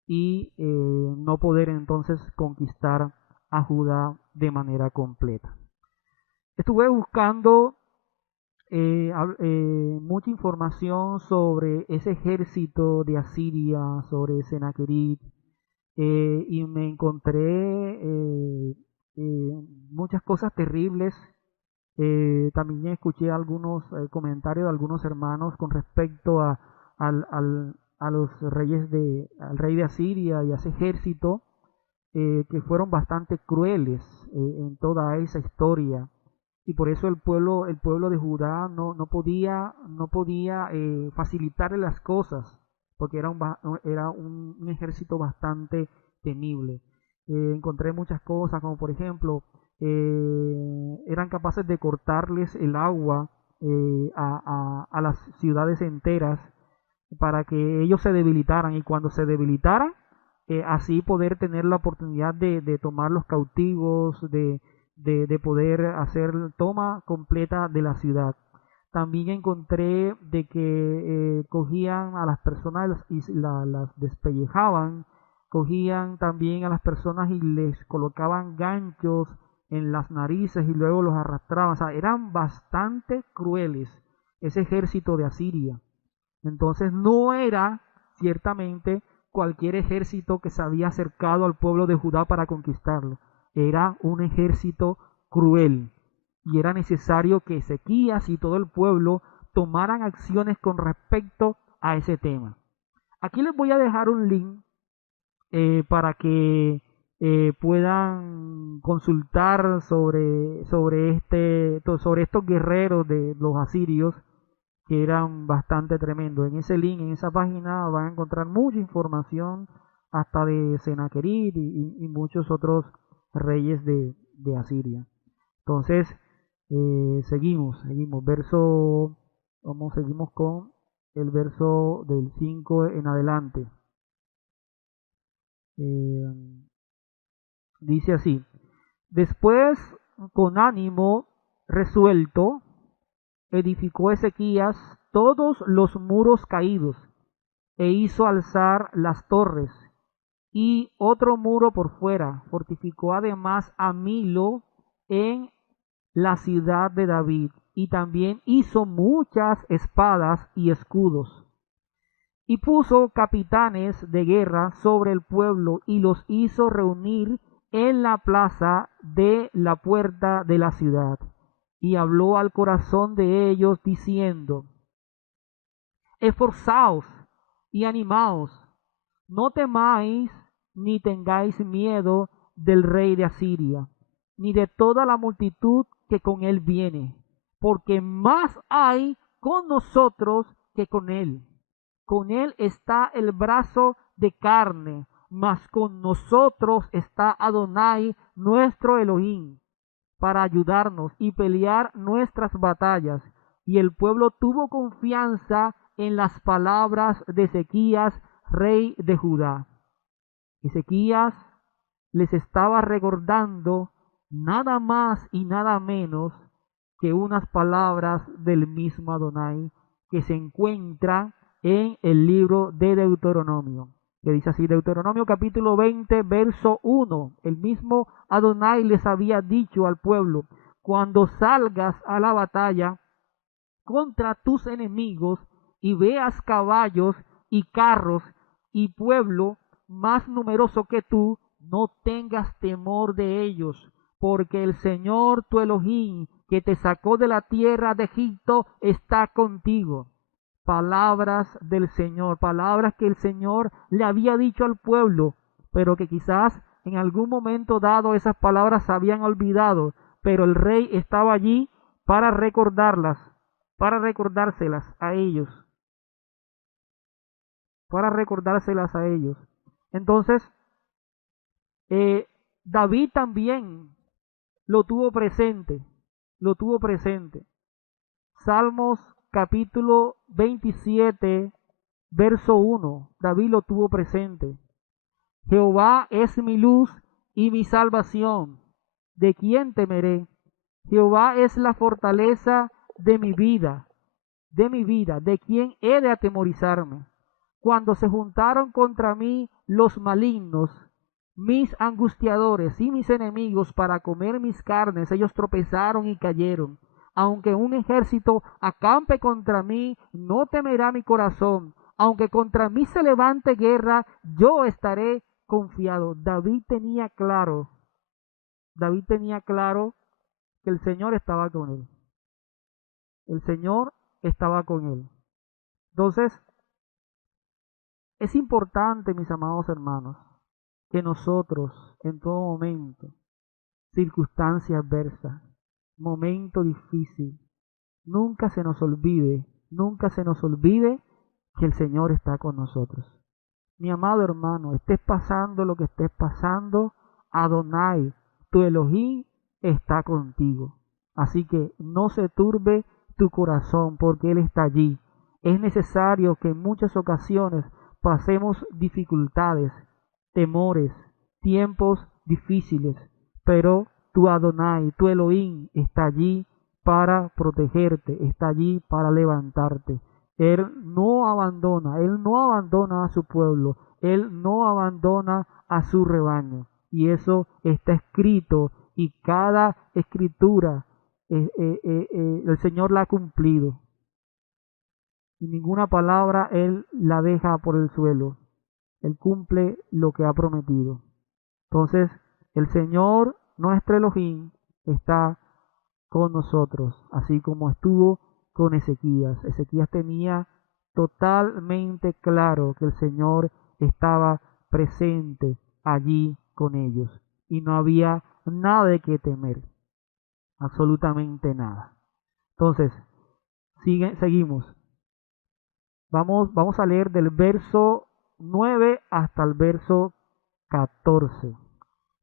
y no poder entonces conquistar a Judá de manera completa. Estuve buscando mucha información sobre ese ejército de Asiria, sobre Sennacherib, y me encontré muchas cosas terribles. También escuché algunos comentarios de algunos hermanos con respecto a los al rey de Asiria y a ese ejército, que fueron bastante crueles en toda esa historia. Y por eso el pueblo de Judá no podía facilitarle las cosas, porque era un ejército bastante temible. Encontré muchas cosas, como por ejemplo, eran capaces de cortarles el agua a las ciudades enteras para que ellos se debilitaran, y cuando se debilitaran, así poder tener la oportunidad de tomar los cautivos, de poder hacer toma completa de la ciudad. También encontré de que cogían a las personas y las despellejaban, cogían también a las personas y les colocaban ganchos en las narices y luego los arrastraban. O sea, eran bastante crueles ese ejército de Asiria. Entonces no era ciertamente cualquier ejército que se había acercado al pueblo de Judá para conquistarlo. Era un ejército cruel y era necesario que Ezequías y todo el pueblo tomaran acciones con respecto a ese tema. Aquí les voy a dejar un link para que puedan consultar sobre estos guerreros de los asirios, que eran bastante tremendos. En ese link, en esa página, van a encontrar mucha información, hasta de Sennacherib y muchos otros reyes de Asiria. Entonces, seguimos, seguimos con el verso del 5 en adelante. Dice así: después, con ánimo resuelto, edificó Ezequías todos los muros caídos, e hizo alzar las torres, y otro muro por fuera. Fortificó además a Milo en la ciudad de David, y también hizo muchas espadas y escudos. Y puso capitanes de guerra sobre el pueblo, y los hizo reunir en la plaza de la puerta de la ciudad. Y habló al corazón de ellos, diciendo: esforzaos y animaos, no temáis ni tengáis miedo del rey de Asiria, ni de toda la multitud que con él viene, porque más hay con nosotros que con él. Con él está el brazo de carne, mas con nosotros está Adonai, nuestro Elohim, para ayudarnos y pelear nuestras batallas. Y el pueblo tuvo confianza en las palabras de Ezequías, rey de Judá. Ezequías les estaba recordando nada más y nada menos que unas palabras del mismo Adonai, que se encuentra en el libro de Deuteronomio, que dice así: Deuteronomio capítulo 20, verso 1. El mismo Adonai les había dicho al pueblo: cuando salgas a la batalla contra tus enemigos y veas caballos y carros y pueblo más numeroso que tú, no tengas temor de ellos, porque el Señor tu Elohim, que te sacó de la tierra de Egipto, está contigo. Palabras del Señor, palabras que el Señor le había dicho al pueblo, pero que quizás en algún momento dado esas palabras se habían olvidado, pero el rey estaba allí para recordárselas a ellos, Entonces, David también lo tuvo presente, Salmos capítulo 27, verso 1, David lo tuvo presente. Jehová es mi luz y mi salvación. ¿de quién temeré? Jehová es la fortaleza de mi vida, ¿de quién he de atemorizarme? Cuando se juntaron contra mí los malignos, mis angustiadores y mis enemigos para comer mis carnes, ellos tropezaron y cayeron. Aunque un ejército acampe contra mí, no temerá mi corazón. Aunque contra mí se levante guerra, yo estaré confiado. David tenía claro que el Señor estaba con él. El Señor estaba con él. Entonces, es importante, mis amados hermanos, que nosotros en todo momento, circunstancia adversa, momento difícil, nunca se nos olvide que el Señor está con nosotros. Mi amado hermano, estés pasando lo que estés pasando, Adonai, tu Elohim, está contigo. Así que no se turbe tu corazón porque Él está allí. Es necesario que en muchas ocasiones pasemos dificultades, temores, tiempos difíciles, pero tu Adonai, tu Elohim, está allí para protegerte, está allí para levantarte. Él no abandona a su pueblo, Él no abandona a su rebaño. Y eso está escrito y cada escritura el Señor la ha cumplido. Y ninguna palabra Él la deja por el suelo. Él cumple lo que ha prometido. Entonces, el Señor, nuestro Elohim, está con nosotros, así como estuvo con Ezequías. Ezequías tenía totalmente claro que el Señor estaba presente allí con ellos y no había nada de qué temer, absolutamente nada. Entonces, seguimos. Vamos a leer del verso 9 hasta el verso 14.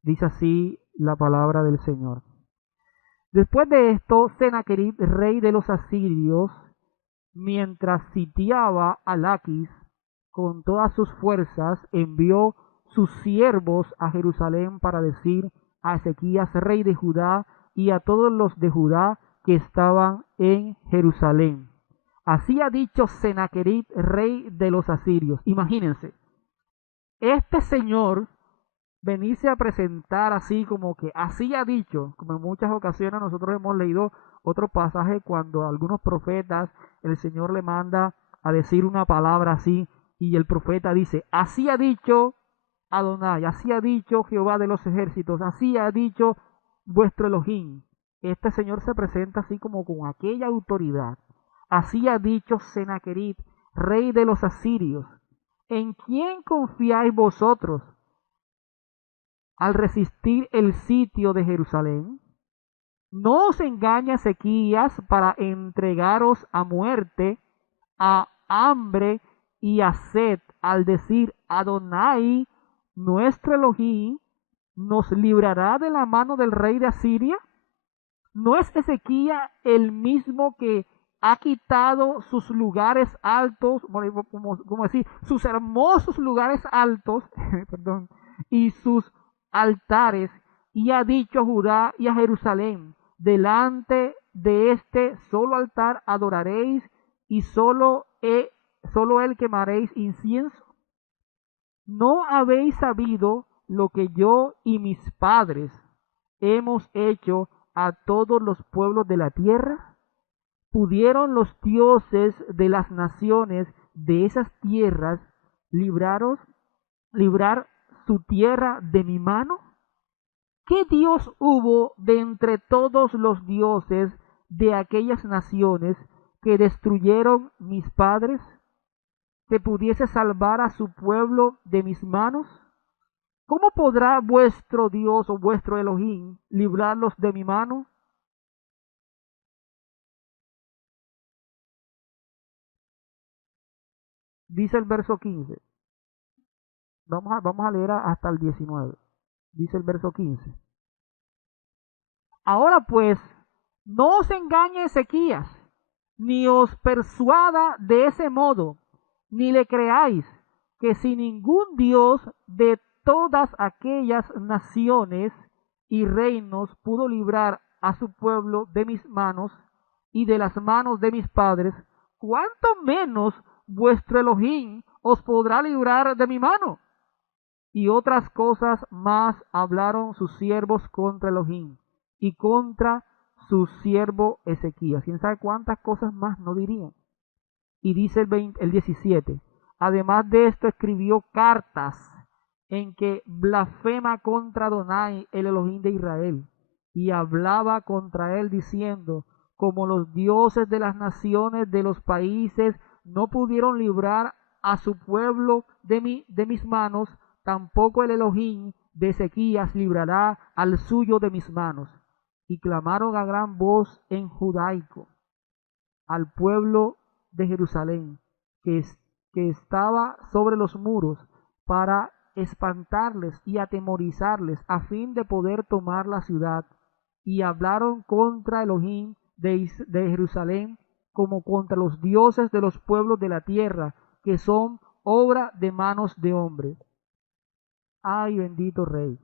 Dice así la palabra del Señor. Después de esto, Sennacherib, rey de los asirios, mientras sitiaba a Laquis con todas sus fuerzas, envió sus siervos a Jerusalén para decir a Ezequías, rey de Judá, y a todos los de Judá que estaban en Jerusalén: así ha dicho Sennacherib, rey de los asirios. Imagínense, este señor venirse a presentar así como que así ha dicho, como en muchas ocasiones nosotros hemos leído otro pasaje cuando a algunos profetas el Señor le manda a decir una palabra así y el profeta dice, así ha dicho Adonai, así ha dicho Jehová de los ejércitos, así ha dicho vuestro Elohim. Este Señor se presenta así como con aquella autoridad. Así ha dicho Sennacherib, rey de los asirios. ¿En quién confiáis vosotros al resistir el sitio de Jerusalén? No os engaña Ezequías para entregaros a muerte, a hambre y a sed, al decir, Adonai, nuestro Elohim, nos librará de la mano del rey de Asiria. ¿No es Ezequías el mismo que ha quitado sus lugares altos, como decir, sus hermosos lugares altos, perdón, y sus altares, y ha dicho a Judá y a Jerusalén, delante de este solo altar adoraréis, y solo él quemaréis incienso? ¿No habéis sabido lo que yo y mis padres hemos hecho a todos los pueblos de la tierra? ¿Pudieron los dioses de las naciones de esas tierras librar su tierra de mi mano? ¿Qué Dios hubo de entre todos los dioses de aquellas naciones que destruyeron mis padres, que pudiese salvar a su pueblo de mis manos? ¿Cómo podrá vuestro Dios o vuestro Elohim librarlos de mi mano? Dice el verso 15. Vamos a leer hasta el 19. Dice el verso 15. Ahora pues, no os engañe Ezequías, ni os persuada de ese modo, ni le creáis que si ningún Dios de todas aquellas naciones y reinos pudo librar a su pueblo de mis manos y de las manos de mis padres, ¿cuánto menos vuestro Elohim os podrá librar de mi mano? Y otras cosas más hablaron sus siervos contra Elohim y contra su siervo Ezequías. ¿Quién sabe cuántas cosas más no dirían? Y dice el 17, además de esto escribió cartas en que blasfema contra Adonai, el Elohim de Israel, y hablaba contra él diciendo, como los dioses de las naciones de los países no pudieron librar a su pueblo de mis manos, tampoco el Elohim de Ezequías librará al suyo de mis manos. Y clamaron a gran voz en judaico al pueblo de Jerusalén, que estaba sobre los muros, para espantarles y atemorizarles, a fin de poder tomar la ciudad. Y hablaron contra Elohim de Jerusalén, como contra los dioses de los pueblos de la tierra, que son obra de manos de hombres. Ay, bendito Rey.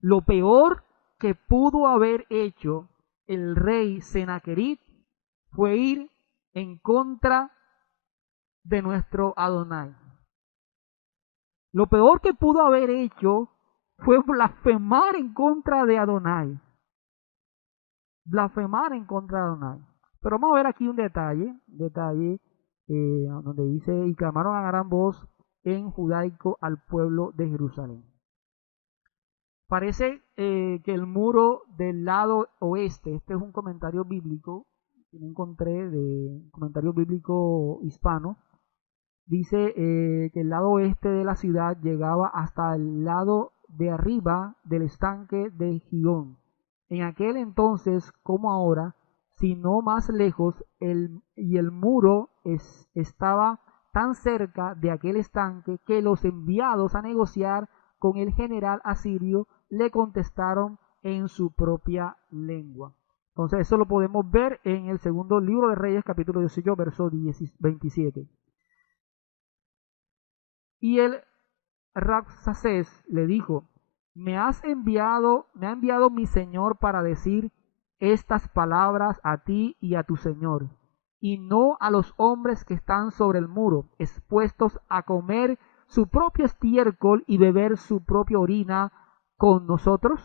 Lo peor que pudo haber hecho el rey Senaquerib fue ir en contra de nuestro Adonai. Lo peor que pudo haber hecho fue blasfemar en contra de Adonai. Blasfemar en contra de Adonai. Pero vamos a ver aquí un detalle donde dice, y clamaron a gran voz en judaico al pueblo de Jerusalén. Parece que el muro del lado oeste, este es un comentario bíblico, que encontré de un comentario bíblico hispano, dice que el lado oeste de la ciudad llegaba hasta el lado de arriba del estanque de Gihón. En aquel entonces, como ahora, si no más lejos, el muro estaba tan cerca de aquel estanque que los enviados a negociar con el general asirio le contestaron en su propia lengua. Entonces eso lo podemos ver en el segundo libro de Reyes, capítulo 18, verso 27. Y el Rabsacés le dijo, me ha enviado mi señor para decir estas palabras a ti y a tu señor, y no a los hombres que están sobre el muro, expuestos a comer su propio estiércol y beber su propia orina con nosotros.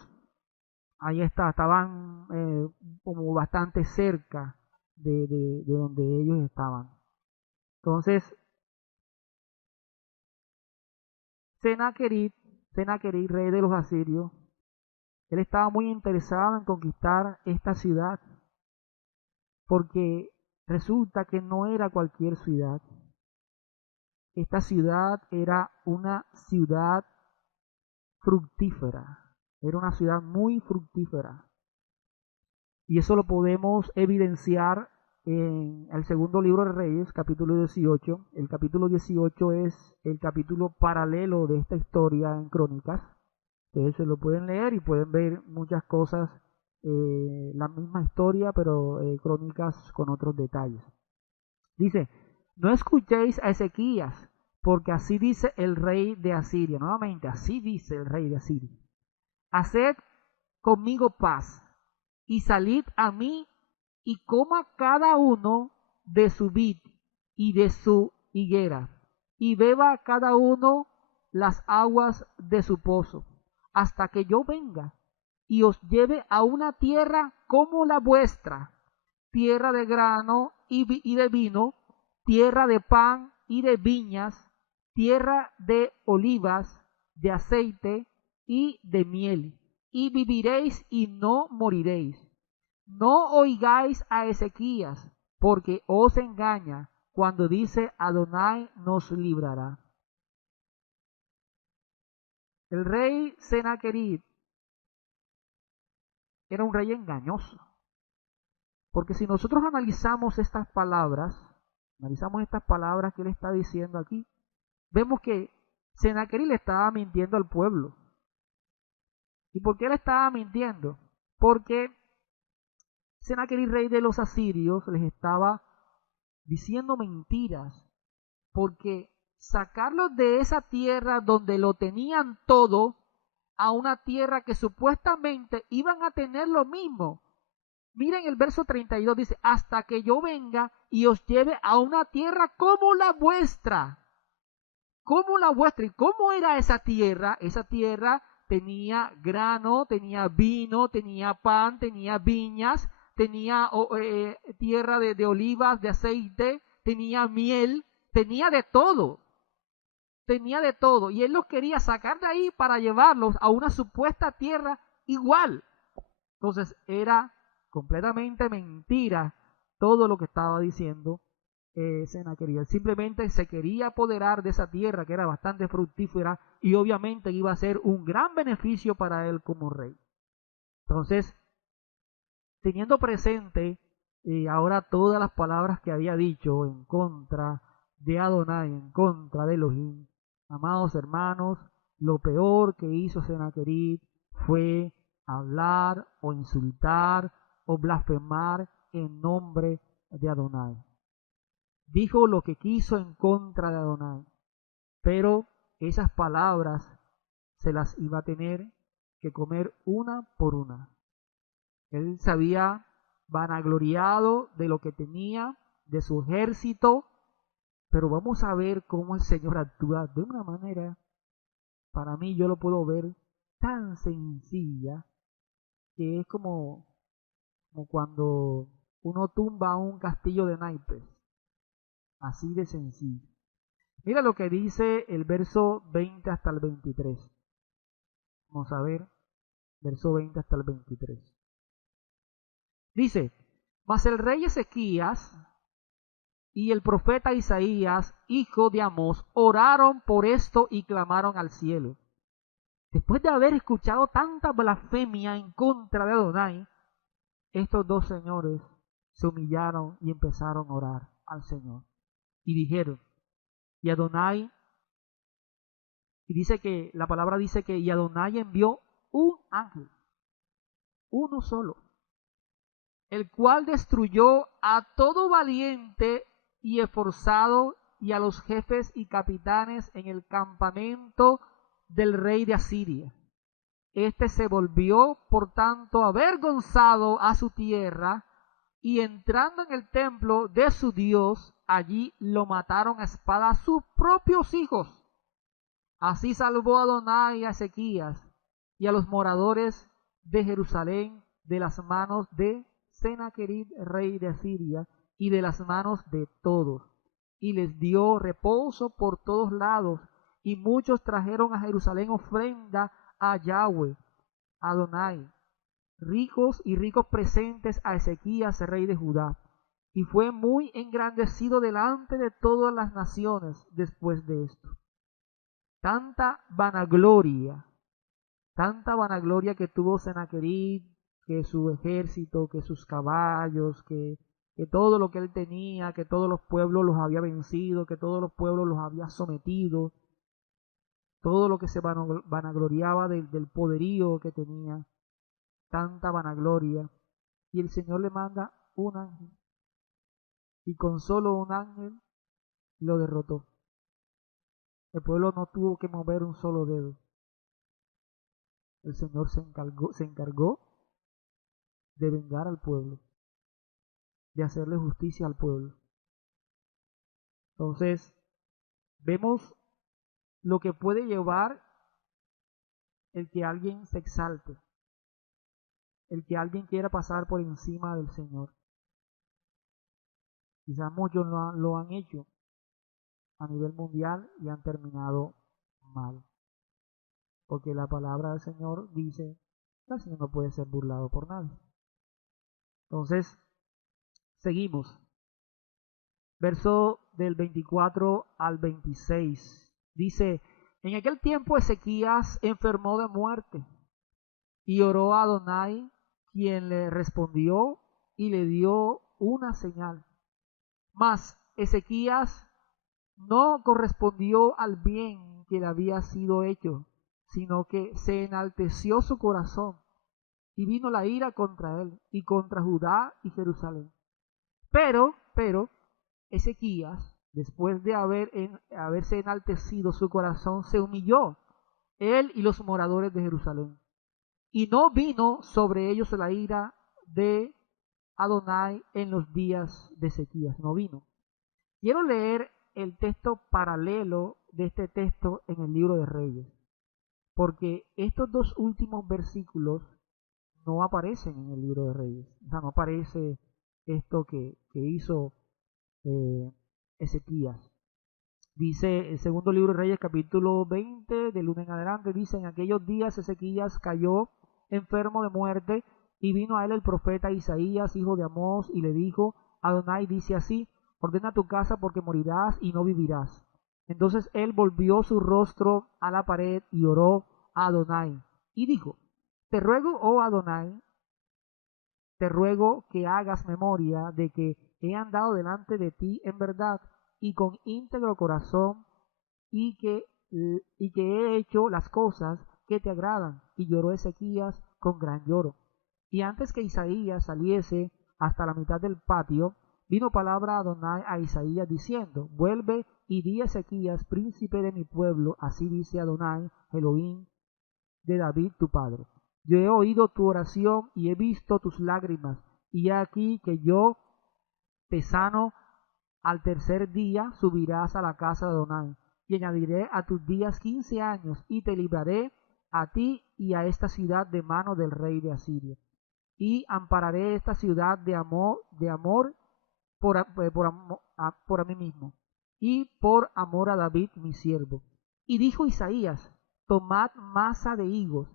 Ahí estaban como bastante cerca de donde ellos estaban. Entonces, Senaquerib, rey de los asirios, él estaba muy interesado en conquistar esta ciudad, porque resulta que no era cualquier ciudad. Esta ciudad era una ciudad fructífera, era una ciudad muy fructífera. Y eso lo podemos evidenciar en el segundo libro de Reyes, capítulo 18. El capítulo 18 es el capítulo paralelo de esta historia en Crónicas. Ustedes se lo pueden leer y pueden ver muchas cosas, la misma historia, pero Crónicas con otros detalles. Dice, no escuchéis a Ezequías, porque así dice el rey de Asiria. Nuevamente, así dice el rey de Asiria. Haced conmigo paz y salid a mí y coma cada uno de su vid y de su higuera, y beba cada uno las aguas de su pozo, hasta que yo venga y os lleve a una tierra como la vuestra, tierra de grano y de vino, tierra de pan y de viñas, tierra de olivas, de aceite y de miel, y viviréis y no moriréis. No oigáis a Ezequías, porque os engaña cuando dice Adonai nos librará. El rey Senaquerib era un rey engañoso, porque si nosotros analizamos estas palabras que él está diciendo aquí, vemos que Senaquerib le estaba mintiendo al pueblo. ¿Y por qué le estaba mintiendo? Porque Senaquerib, rey de los asirios, les estaba diciendo mentiras, porque sacarlos de esa tierra donde lo tenían todo a una tierra que supuestamente iban a tener lo mismo. Miren el verso 32, dice, hasta que yo venga y os lleve a una tierra como la vuestra. Como la vuestra. ¿Y cómo era esa tierra? Esa tierra tenía grano, tenía vino, tenía pan, tenía viñas, tenía tierra de olivas, de aceite, tenía miel, tenía de todo. Tenía de todo. Y él los quería sacar de ahí para llevarlos a una supuesta tierra igual. Entonces era completamente mentira todo lo que estaba diciendo Sennacherib. Él simplemente se quería apoderar de esa tierra que era bastante fructífera y obviamente iba a ser un gran beneficio para él como rey. Entonces, teniendo presente ahora todas las palabras que había dicho en contra de Adonai, en contra de Elohim, amados hermanos, lo peor que hizo Sennacherib fue hablar o insultar o blasfemar en nombre de Adonai. Dijo lo que quiso en contra de Adonai, pero esas palabras se las iba a tener que comer una por una. Él se había vanagloriado de lo que tenía, de su ejército, pero vamos a ver cómo el Señor actúa de una manera, para mí yo lo puedo ver tan sencilla, que es como cuando uno tumba un castillo de naipes, así de sencillo. Mira lo que dice el verso 20 hasta el 23. Vamos a ver, verso 20 hasta el 23. Dice, mas el rey Ezequías y el profeta Isaías, hijo de Amós, oraron por esto y clamaron al cielo. Después de haber escuchado tanta blasfemia en contra de Adonai, estos dos señores se humillaron y empezaron a orar al Señor. Y dijeron, y Adonai, y dice que, la palabra dice que y Adonai envió un ángel, uno solo, el cual destruyó a todo valiente y esforzado y a los jefes y capitanes en el campamento del rey de Asiria. Este se volvió, por tanto, avergonzado a su tierra, y entrando en el templo de su Dios, allí lo mataron a espada sus propios hijos. Así salvó Adonai a Ezequías y a los moradores de Jerusalén de las manos de Sennacherib, rey de Asiria, y de las manos de todos, y les dio reposo por todos lados, y muchos trajeron a Jerusalén ofrenda a Yahweh, Adonai, ricos presentes a Ezequías, rey de Judá, y fue muy engrandecido delante de todas las naciones después de esto. Tanta vanagloria que tuvo Sennacherib, que su ejército, que sus caballos, que todo lo que él tenía, que todos los pueblos los había vencido, que todos los pueblos los había sometido, todo lo que se vanagloriaba del poderío que tenía, tanta vanagloria, y el Señor le manda un ángel, y con solo un ángel lo derrotó. El pueblo no tuvo que mover un solo dedo. El Señor se encargó de vengar al pueblo, de hacerle justicia al pueblo. Entonces, vemos lo que puede llevar el que alguien se exalte, el que alguien quiera pasar por encima del Señor. Quizás muchos lo han hecho a nivel mundial y han terminado mal. Porque la palabra del Señor dice que el Señor no puede ser burlado por nadie. Entonces, seguimos. Verso del 24 al 26. Dice, en aquel tiempo Ezequías enfermó de muerte y oró a Adonai, quien le respondió y le dio una señal. Mas Ezequías no correspondió al bien que le había sido hecho, sino que se enalteció su corazón y vino la ira contra él y contra Judá y Jerusalén. Pero, Ezequías, después de haberse enaltecido su corazón, se humilló él y los moradores de Jerusalén. Y no vino sobre ellos la ira de Adonai en los días de Ezequías, no vino. Quiero leer el texto paralelo de este texto en el libro de Reyes, porque estos dos últimos versículos no aparecen en el libro de Reyes. O sea, no aparece esto que hizo Ezequías. Dice el segundo libro de Reyes, capítulo 20, del 1 en adelante, dice: en aquellos días Ezequías cayó enfermo de muerte, y vino a él el profeta Isaías, hijo de Amós, y le dijo: Adonai dice así, ordena tu casa porque morirás y no vivirás. Entonces él volvió su rostro a la pared y oró a Adonai, y dijo: te ruego, oh Adonai, te ruego que hagas memoria de que he andado delante de ti en verdad y con íntegro corazón, y que, y que he hecho las cosas que te agradan. Y lloró Ezequías con gran lloro. Y antes que Isaías saliese hasta la mitad del patio, vino palabra a Adonai a Isaías diciendo: vuelve y di a Ezequías, príncipe de mi pueblo, así dice Adonai, Elohim de David tu padre. Yo he oído tu oración y he visto tus lágrimas, y he aquí que yo te sano. Al tercer día subirás a la casa de Adonai, y añadiré a tus días 15 años, y te libraré a ti y a esta ciudad de mano del rey de Asiria. Y ampararé esta ciudad de amor por a mí mismo, y por amor a David mi siervo. Y dijo Isaías: tomad masa de higos,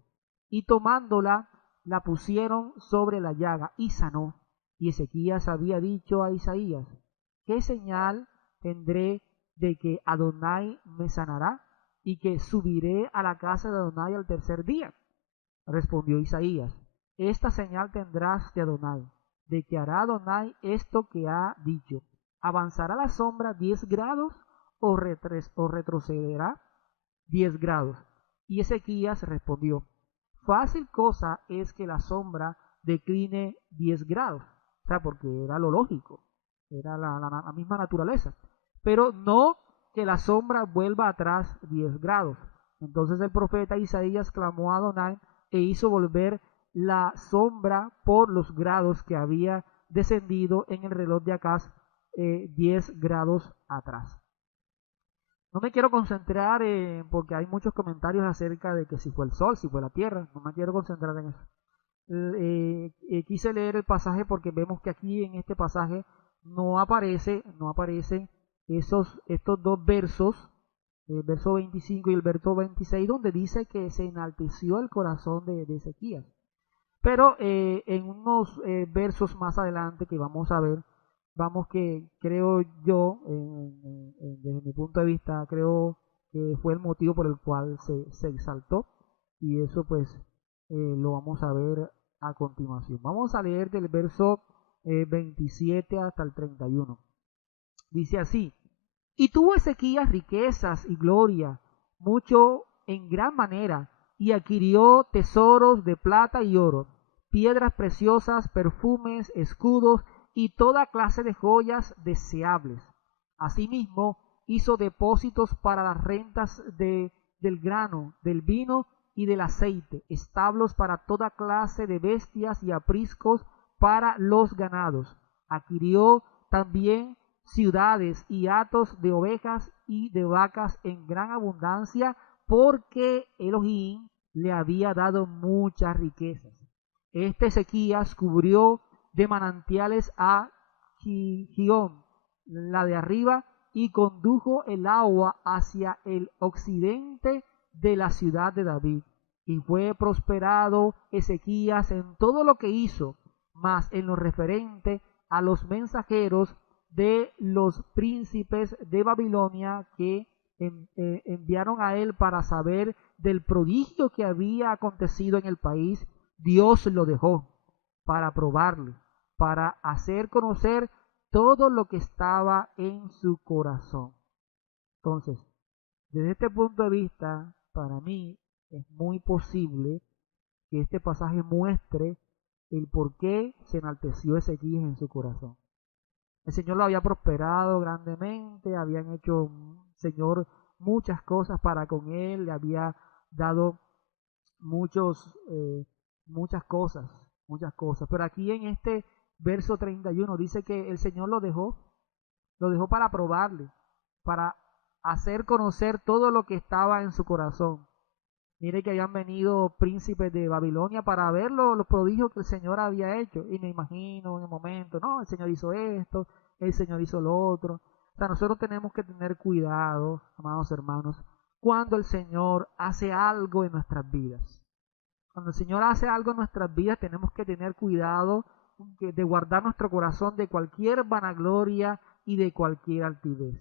y tomándola, la pusieron sobre la llaga, y sanó. Y Ezequías había dicho a Isaías: ¿qué señal tendré de que Adonai me sanará, y que subiré a la casa de Adonai al tercer día? Respondió Isaías: esta señal tendrás de Adonai, de que hará Adonai esto que ha dicho. ¿Avanzará la sombra 10 grados o retrocederá 10 grados? Y Ezequías respondió: fácil cosa es que la sombra decline 10 grados. O sea, porque era lo lógico, era la misma naturaleza. Pero no que la sombra vuelva atrás 10 grados. Entonces el profeta Isaías clamó a Adonai e hizo volver la sombra por los grados que había descendido en el reloj de Acaz 10 grados atrás. No me quiero concentrar porque hay muchos comentarios acerca de que si fue el sol, si fue la tierra. No me quiero concentrar en eso. Quise leer el pasaje porque vemos que aquí en este pasaje no aparecen estos dos versos, el verso 25 y el verso 26, donde dice que se enalteció el corazón de Ezequías. Pero en unos versos más adelante que vamos a ver, vamos que creo yo, desde mi punto de vista, creo que fue el motivo por el cual se exaltó, y eso pues lo vamos a ver a continuación. Vamos a leer del verso 27 hasta el 31. Dice así: y tuvo Ezequías riquezas y gloria, mucho en gran manera, y adquirió tesoros de plata y oro, piedras preciosas, perfumes, escudos y toda clase de joyas deseables. Asimismo, hizo depósitos para las rentas del grano, del vino y del aceite, establos para toda clase de bestias y apriscos para los ganados. Adquirió también ciudades y hatos de ovejas y de vacas en gran abundancia, porque Elohim le había dado muchas riquezas. Este Ezequías cubrió de manantiales a Gihón, la de arriba, y condujo el agua hacia el occidente de la ciudad de David. Y fue prosperado Ezequías en todo lo que hizo, mas en lo referente a los mensajeros de los príncipes de Babilonia que enviaron a él para saber del prodigio que había acontecido en el país, Dios lo dejó para probarle, para hacer conocer todo lo que estaba en su corazón. Entonces, desde este punto de vista, para mí es muy posible que este pasaje muestre el por qué se enalteció Ezequías en su corazón. El Señor lo había prosperado grandemente, habían hecho Señor muchas cosas para con él, le había dado muchas cosas, pero aquí en este verso 31 dice que el Señor lo dejó para probarle, para hacer conocer todo lo que estaba en su corazón. Mire que habían venido príncipes de Babilonia para ver los prodigios que el Señor había hecho. Y me imagino en el momento, no, el Señor hizo esto, el Señor hizo lo otro. O sea, nosotros tenemos que tener cuidado, amados hermanos, cuando el Señor hace algo en nuestras vidas. Cuando el Señor hace algo en nuestras vidas, tenemos que tener cuidado de guardar nuestro corazón de cualquier vanagloria y de cualquier altivez.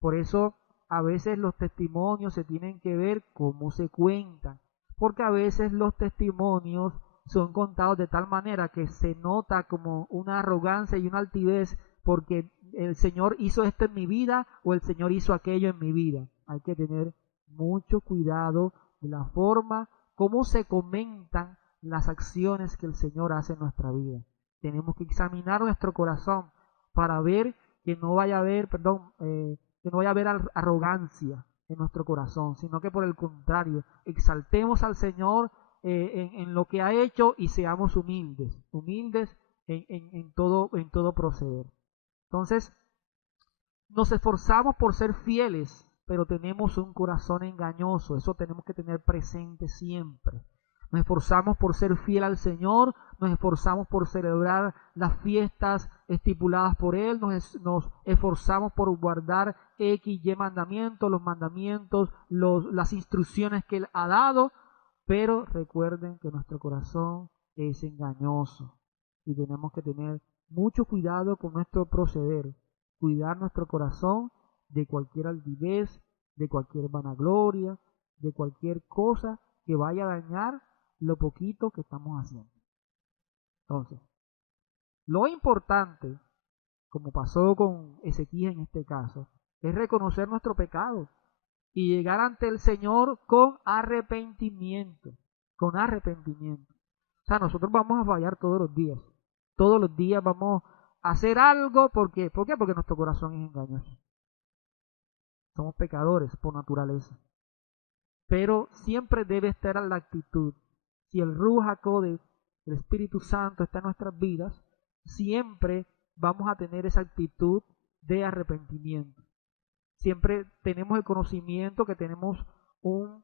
Por eso a veces los testimonios se tienen que ver cómo se cuentan, porque a veces los testimonios son contados de tal manera que se nota como una arrogancia y una altivez porque el Señor hizo esto en mi vida o el Señor hizo aquello en mi vida. Hay que tener mucho cuidado de la forma cómo se comentan las acciones que el Señor hace en nuestra vida. Tenemos que examinar nuestro corazón para ver que no vaya a haber, que no vaya a haber arrogancia en nuestro corazón, sino que por el contrario, exaltemos al Señor en lo que ha hecho y seamos humildes en todo proceder. Entonces, nos esforzamos por ser fieles, pero tenemos un corazón engañoso, eso tenemos que tener presente siempre. Nos esforzamos por ser fiel al Señor, nos esforzamos por celebrar las fiestas estipuladas por Él, nos esforzamos por guardar X, Y mandamientos, los mandamientos, las instrucciones que Él ha dado, pero recuerden que nuestro corazón es engañoso y tenemos que tener mucho cuidado con nuestro proceder, cuidar nuestro corazón de cualquier altivez, de cualquier vanagloria, de cualquier cosa que vaya a dañar lo poquito que estamos haciendo. Entonces, lo importante, como pasó con Ezequías en este caso, es reconocer nuestro pecado y llegar ante el Señor con arrepentimiento, con arrepentimiento. O sea, nosotros vamos a fallar todos los días vamos a hacer algo, ¿por qué? ¿Por qué? Porque nuestro corazón es engañoso. Somos pecadores por naturaleza. Pero siempre debe estar en la actitud. Si el Ruach HaKodesh, el Espíritu Santo está en nuestras vidas, siempre vamos a tener esa actitud de arrepentimiento. Siempre tenemos el conocimiento que tenemos un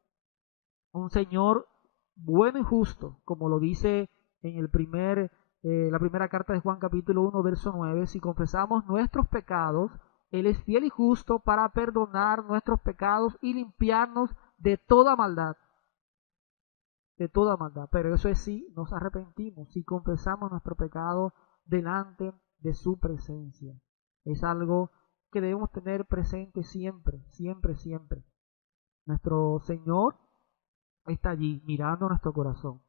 Señor bueno y justo, como lo dice en la primera carta de Juan capítulo 1, verso 9. Si confesamos nuestros pecados, Él es fiel y justo para perdonar nuestros pecados y limpiarnos de toda maldad. De toda maldad. Pero eso es si nos arrepentimos, si confesamos nuestro pecado delante de su presencia. Es algo que debemos tener presente siempre, siempre, siempre. Nuestro Señor está allí mirando nuestro corazón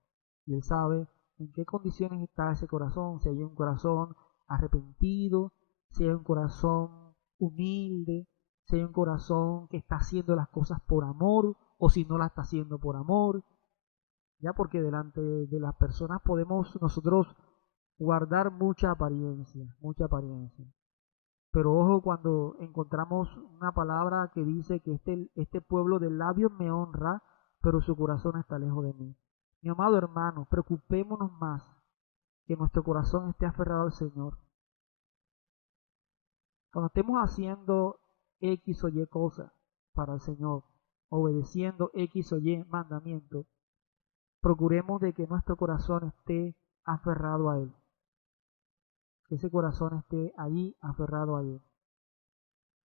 y Él sabe en qué condiciones está ese corazón, si hay un corazón arrepentido, si hay un corazón humilde, si hay un corazón que está haciendo las cosas por amor o si no las está haciendo por amor. Ya, porque delante de las personas podemos nosotros guardar mucha apariencia, pero ojo cuando encontramos una palabra que dice que este pueblo de labios me honra, pero su corazón está lejos de mí. Mi amado hermano, preocupémonos más que nuestro corazón esté aferrado al Señor. Cuando estemos haciendo X o Y cosas para el Señor, obedeciendo X o Y mandamientos, procuremos de que nuestro corazón esté aferrado a Él. Que ese corazón esté ahí aferrado a Él.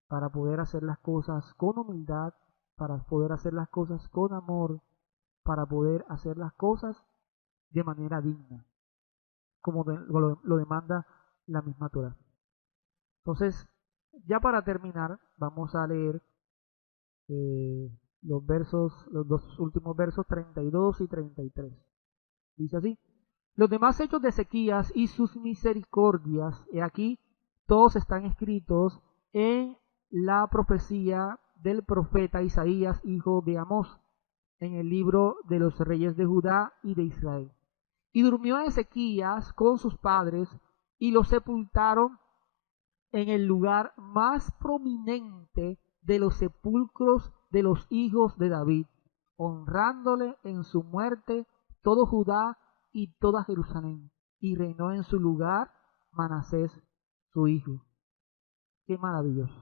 Para poder hacer las cosas con humildad, para poder hacer las cosas con amor, para poder hacer las cosas de manera digna, como lo demanda la misma Torá. Entonces, ya para terminar, vamos a leer los dos últimos versos 32 y 33. Dice así: los demás hechos de Ezequías y sus misericordias, he aquí, todos están escritos en la profecía del profeta Isaías, hijo de Amós, en el libro de los reyes de Judá y de Israel. Y durmió Ezequías con sus padres y lo sepultaron en el lugar más prominente de los sepulcros de los hijos de David, honrándole en su muerte todo Judá y toda Jerusalén, y reinó en su lugar Manasés, su hijo. Qué maravilloso.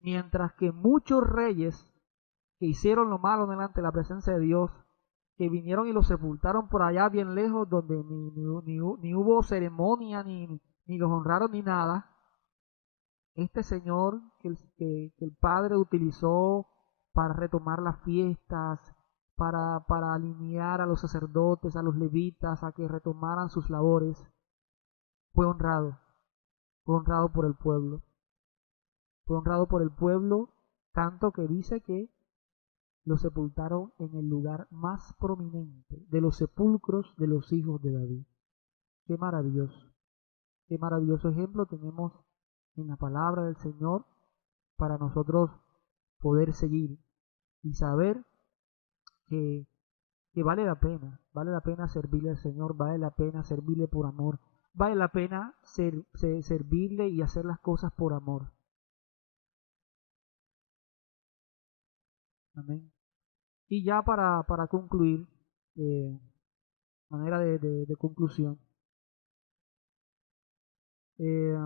Mientras que muchos reyes que hicieron lo malo delante de la presencia de Dios, que vinieron y los sepultaron por allá bien lejos, donde ni hubo ceremonia, ni los honraron, ni nada, este Señor que el Padre utilizó para retomar las fiestas, para alinear a los sacerdotes, a los levitas, a que retomaran sus labores, fue honrado por el pueblo. Fue honrado por el pueblo, tanto que dice que lo sepultaron en el lugar más prominente de los sepulcros de los hijos de David. Qué maravilloso ejemplo tenemos en la palabra del Señor para nosotros poder seguir y saber que, que vale la pena servirle al Señor, vale la pena servirle por amor, vale la pena servirle y hacer las cosas por amor. Amén. Y ya para concluir, manera de conclusión, eh,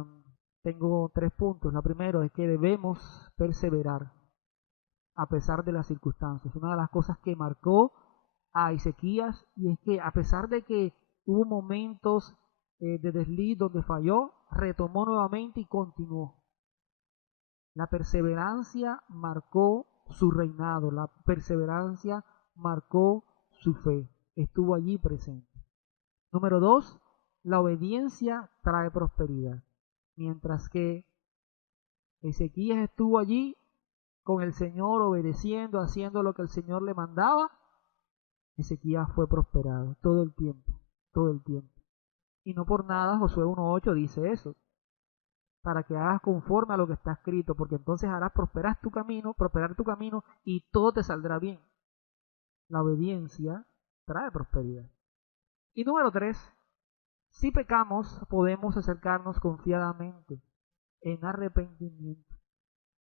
tengo 3 puntos. La primera es que debemos perseverar a pesar de las circunstancias. Una de las cosas que marcó a Ezequías, y es que a pesar de que hubo momentos de desliz donde falló, retomó nuevamente y continuó. La perseverancia marcó su reinado, la perseverancia marcó su fe, estuvo allí presente. Número 2, la obediencia trae prosperidad. Mientras que Ezequías estuvo allí con el Señor, obedeciendo, haciendo lo que el Señor le mandaba, Ezequías fue prosperado todo el tiempo, todo el tiempo. Y no por nada Josué 1:8 dice eso, para que hagas conforme a lo que está escrito, porque entonces harás prosperar tu camino y todo te saldrá bien. La obediencia trae prosperidad. Y número 3, si pecamos, podemos acercarnos confiadamente en arrepentimiento,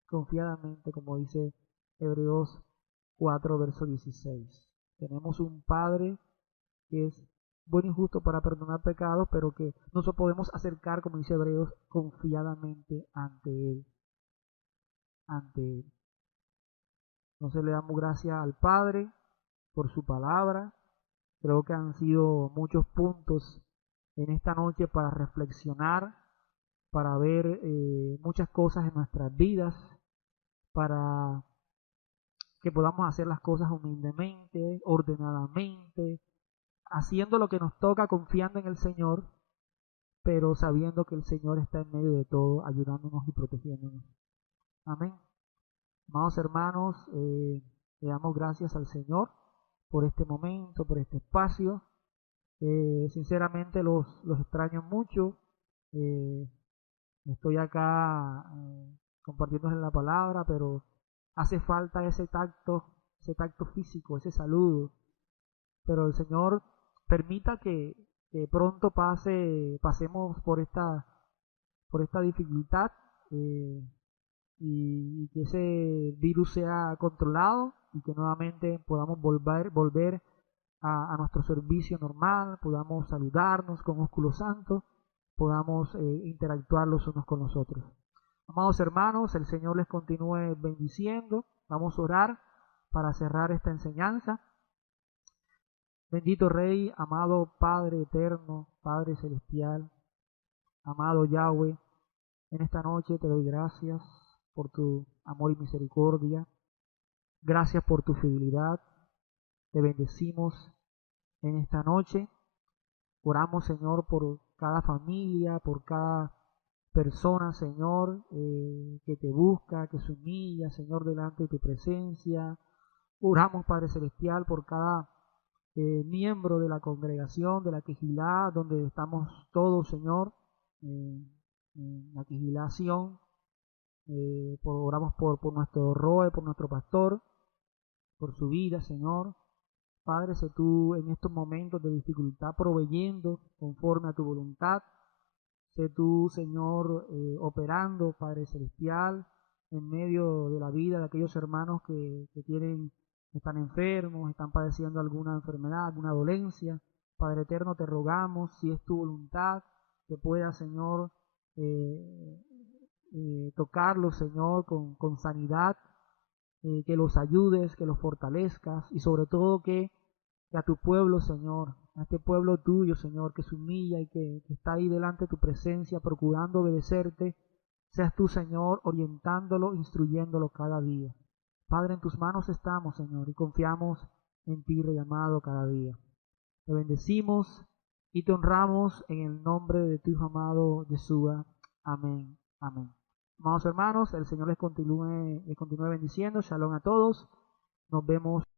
confiadamente, como dice Hebreos 4, verso 16. Tenemos un Padre que es bueno y justo para perdonar pecados, pero que nos podemos acercar, como dice Hebreos, confiadamente ante Él. Ante Él. Entonces le damos gracias al Padre por su palabra. Creo que han sido muchos puntos en esta noche para reflexionar, para ver muchas cosas en nuestras vidas, para que podamos hacer las cosas humildemente, ordenadamente, haciendo lo que nos toca, confiando en el Señor, pero sabiendo que el Señor está en medio de todo, ayudándonos y protegiéndonos. Amén. Amados hermanos, le damos gracias al Señor por este momento, por este espacio. Sinceramente los extraño mucho. Estoy acá compartiéndoles la palabra, pero hace falta ese tacto físico, ese saludo. Pero el Señor permita que pronto pasemos por esta dificultad y que ese virus sea controlado y que nuevamente podamos volver a nuestro servicio normal, podamos saludarnos con ósculo santo, podamos interactuar los unos con los otros. Amados hermanos, el Señor les continúe bendiciendo. Vamos a orar para cerrar esta enseñanza. Bendito Rey, amado Padre eterno, Padre celestial, amado Yahweh, en esta noche te doy gracias por tu amor y misericordia. Gracias por tu fidelidad. Te bendecimos en esta noche. Oramos, Señor, por cada familia, por cada persona, Señor, que te busca, que se humilla, Señor, delante de tu presencia. Oramos, Padre Celestial, por cada miembro de la congregación, de la Quejilá, donde estamos todos, Señor, en la Quejilación. Oramos por nuestro Roe, por nuestro pastor, por su vida, Señor. Padre, sé tú en estos momentos de dificultad proveyendo conforme a tu voluntad. Sé tú, Señor, operando, Padre Celestial, en medio de la vida de aquellos hermanos que están enfermos, están padeciendo alguna enfermedad, alguna dolencia. Padre eterno, te rogamos, si es tu voluntad, que pueda, Señor, tocarlos, Señor, con sanidad, que los ayudes, que los fortalezcas y sobre todo que a tu pueblo, Señor, a este pueblo tuyo, Señor, que se humilla y que está ahí delante de tu presencia, procurando obedecerte, seas tú, Señor, orientándolo, instruyéndolo cada día. Padre, en tus manos estamos, Señor, y confiamos en ti, Rey amado, cada día. Te bendecimos y te honramos en el nombre de tu Hijo amado, Yeshua. Amén. Amén. Amados hermanos, el Señor les continúe bendiciendo. Shalom a todos. Nos vemos.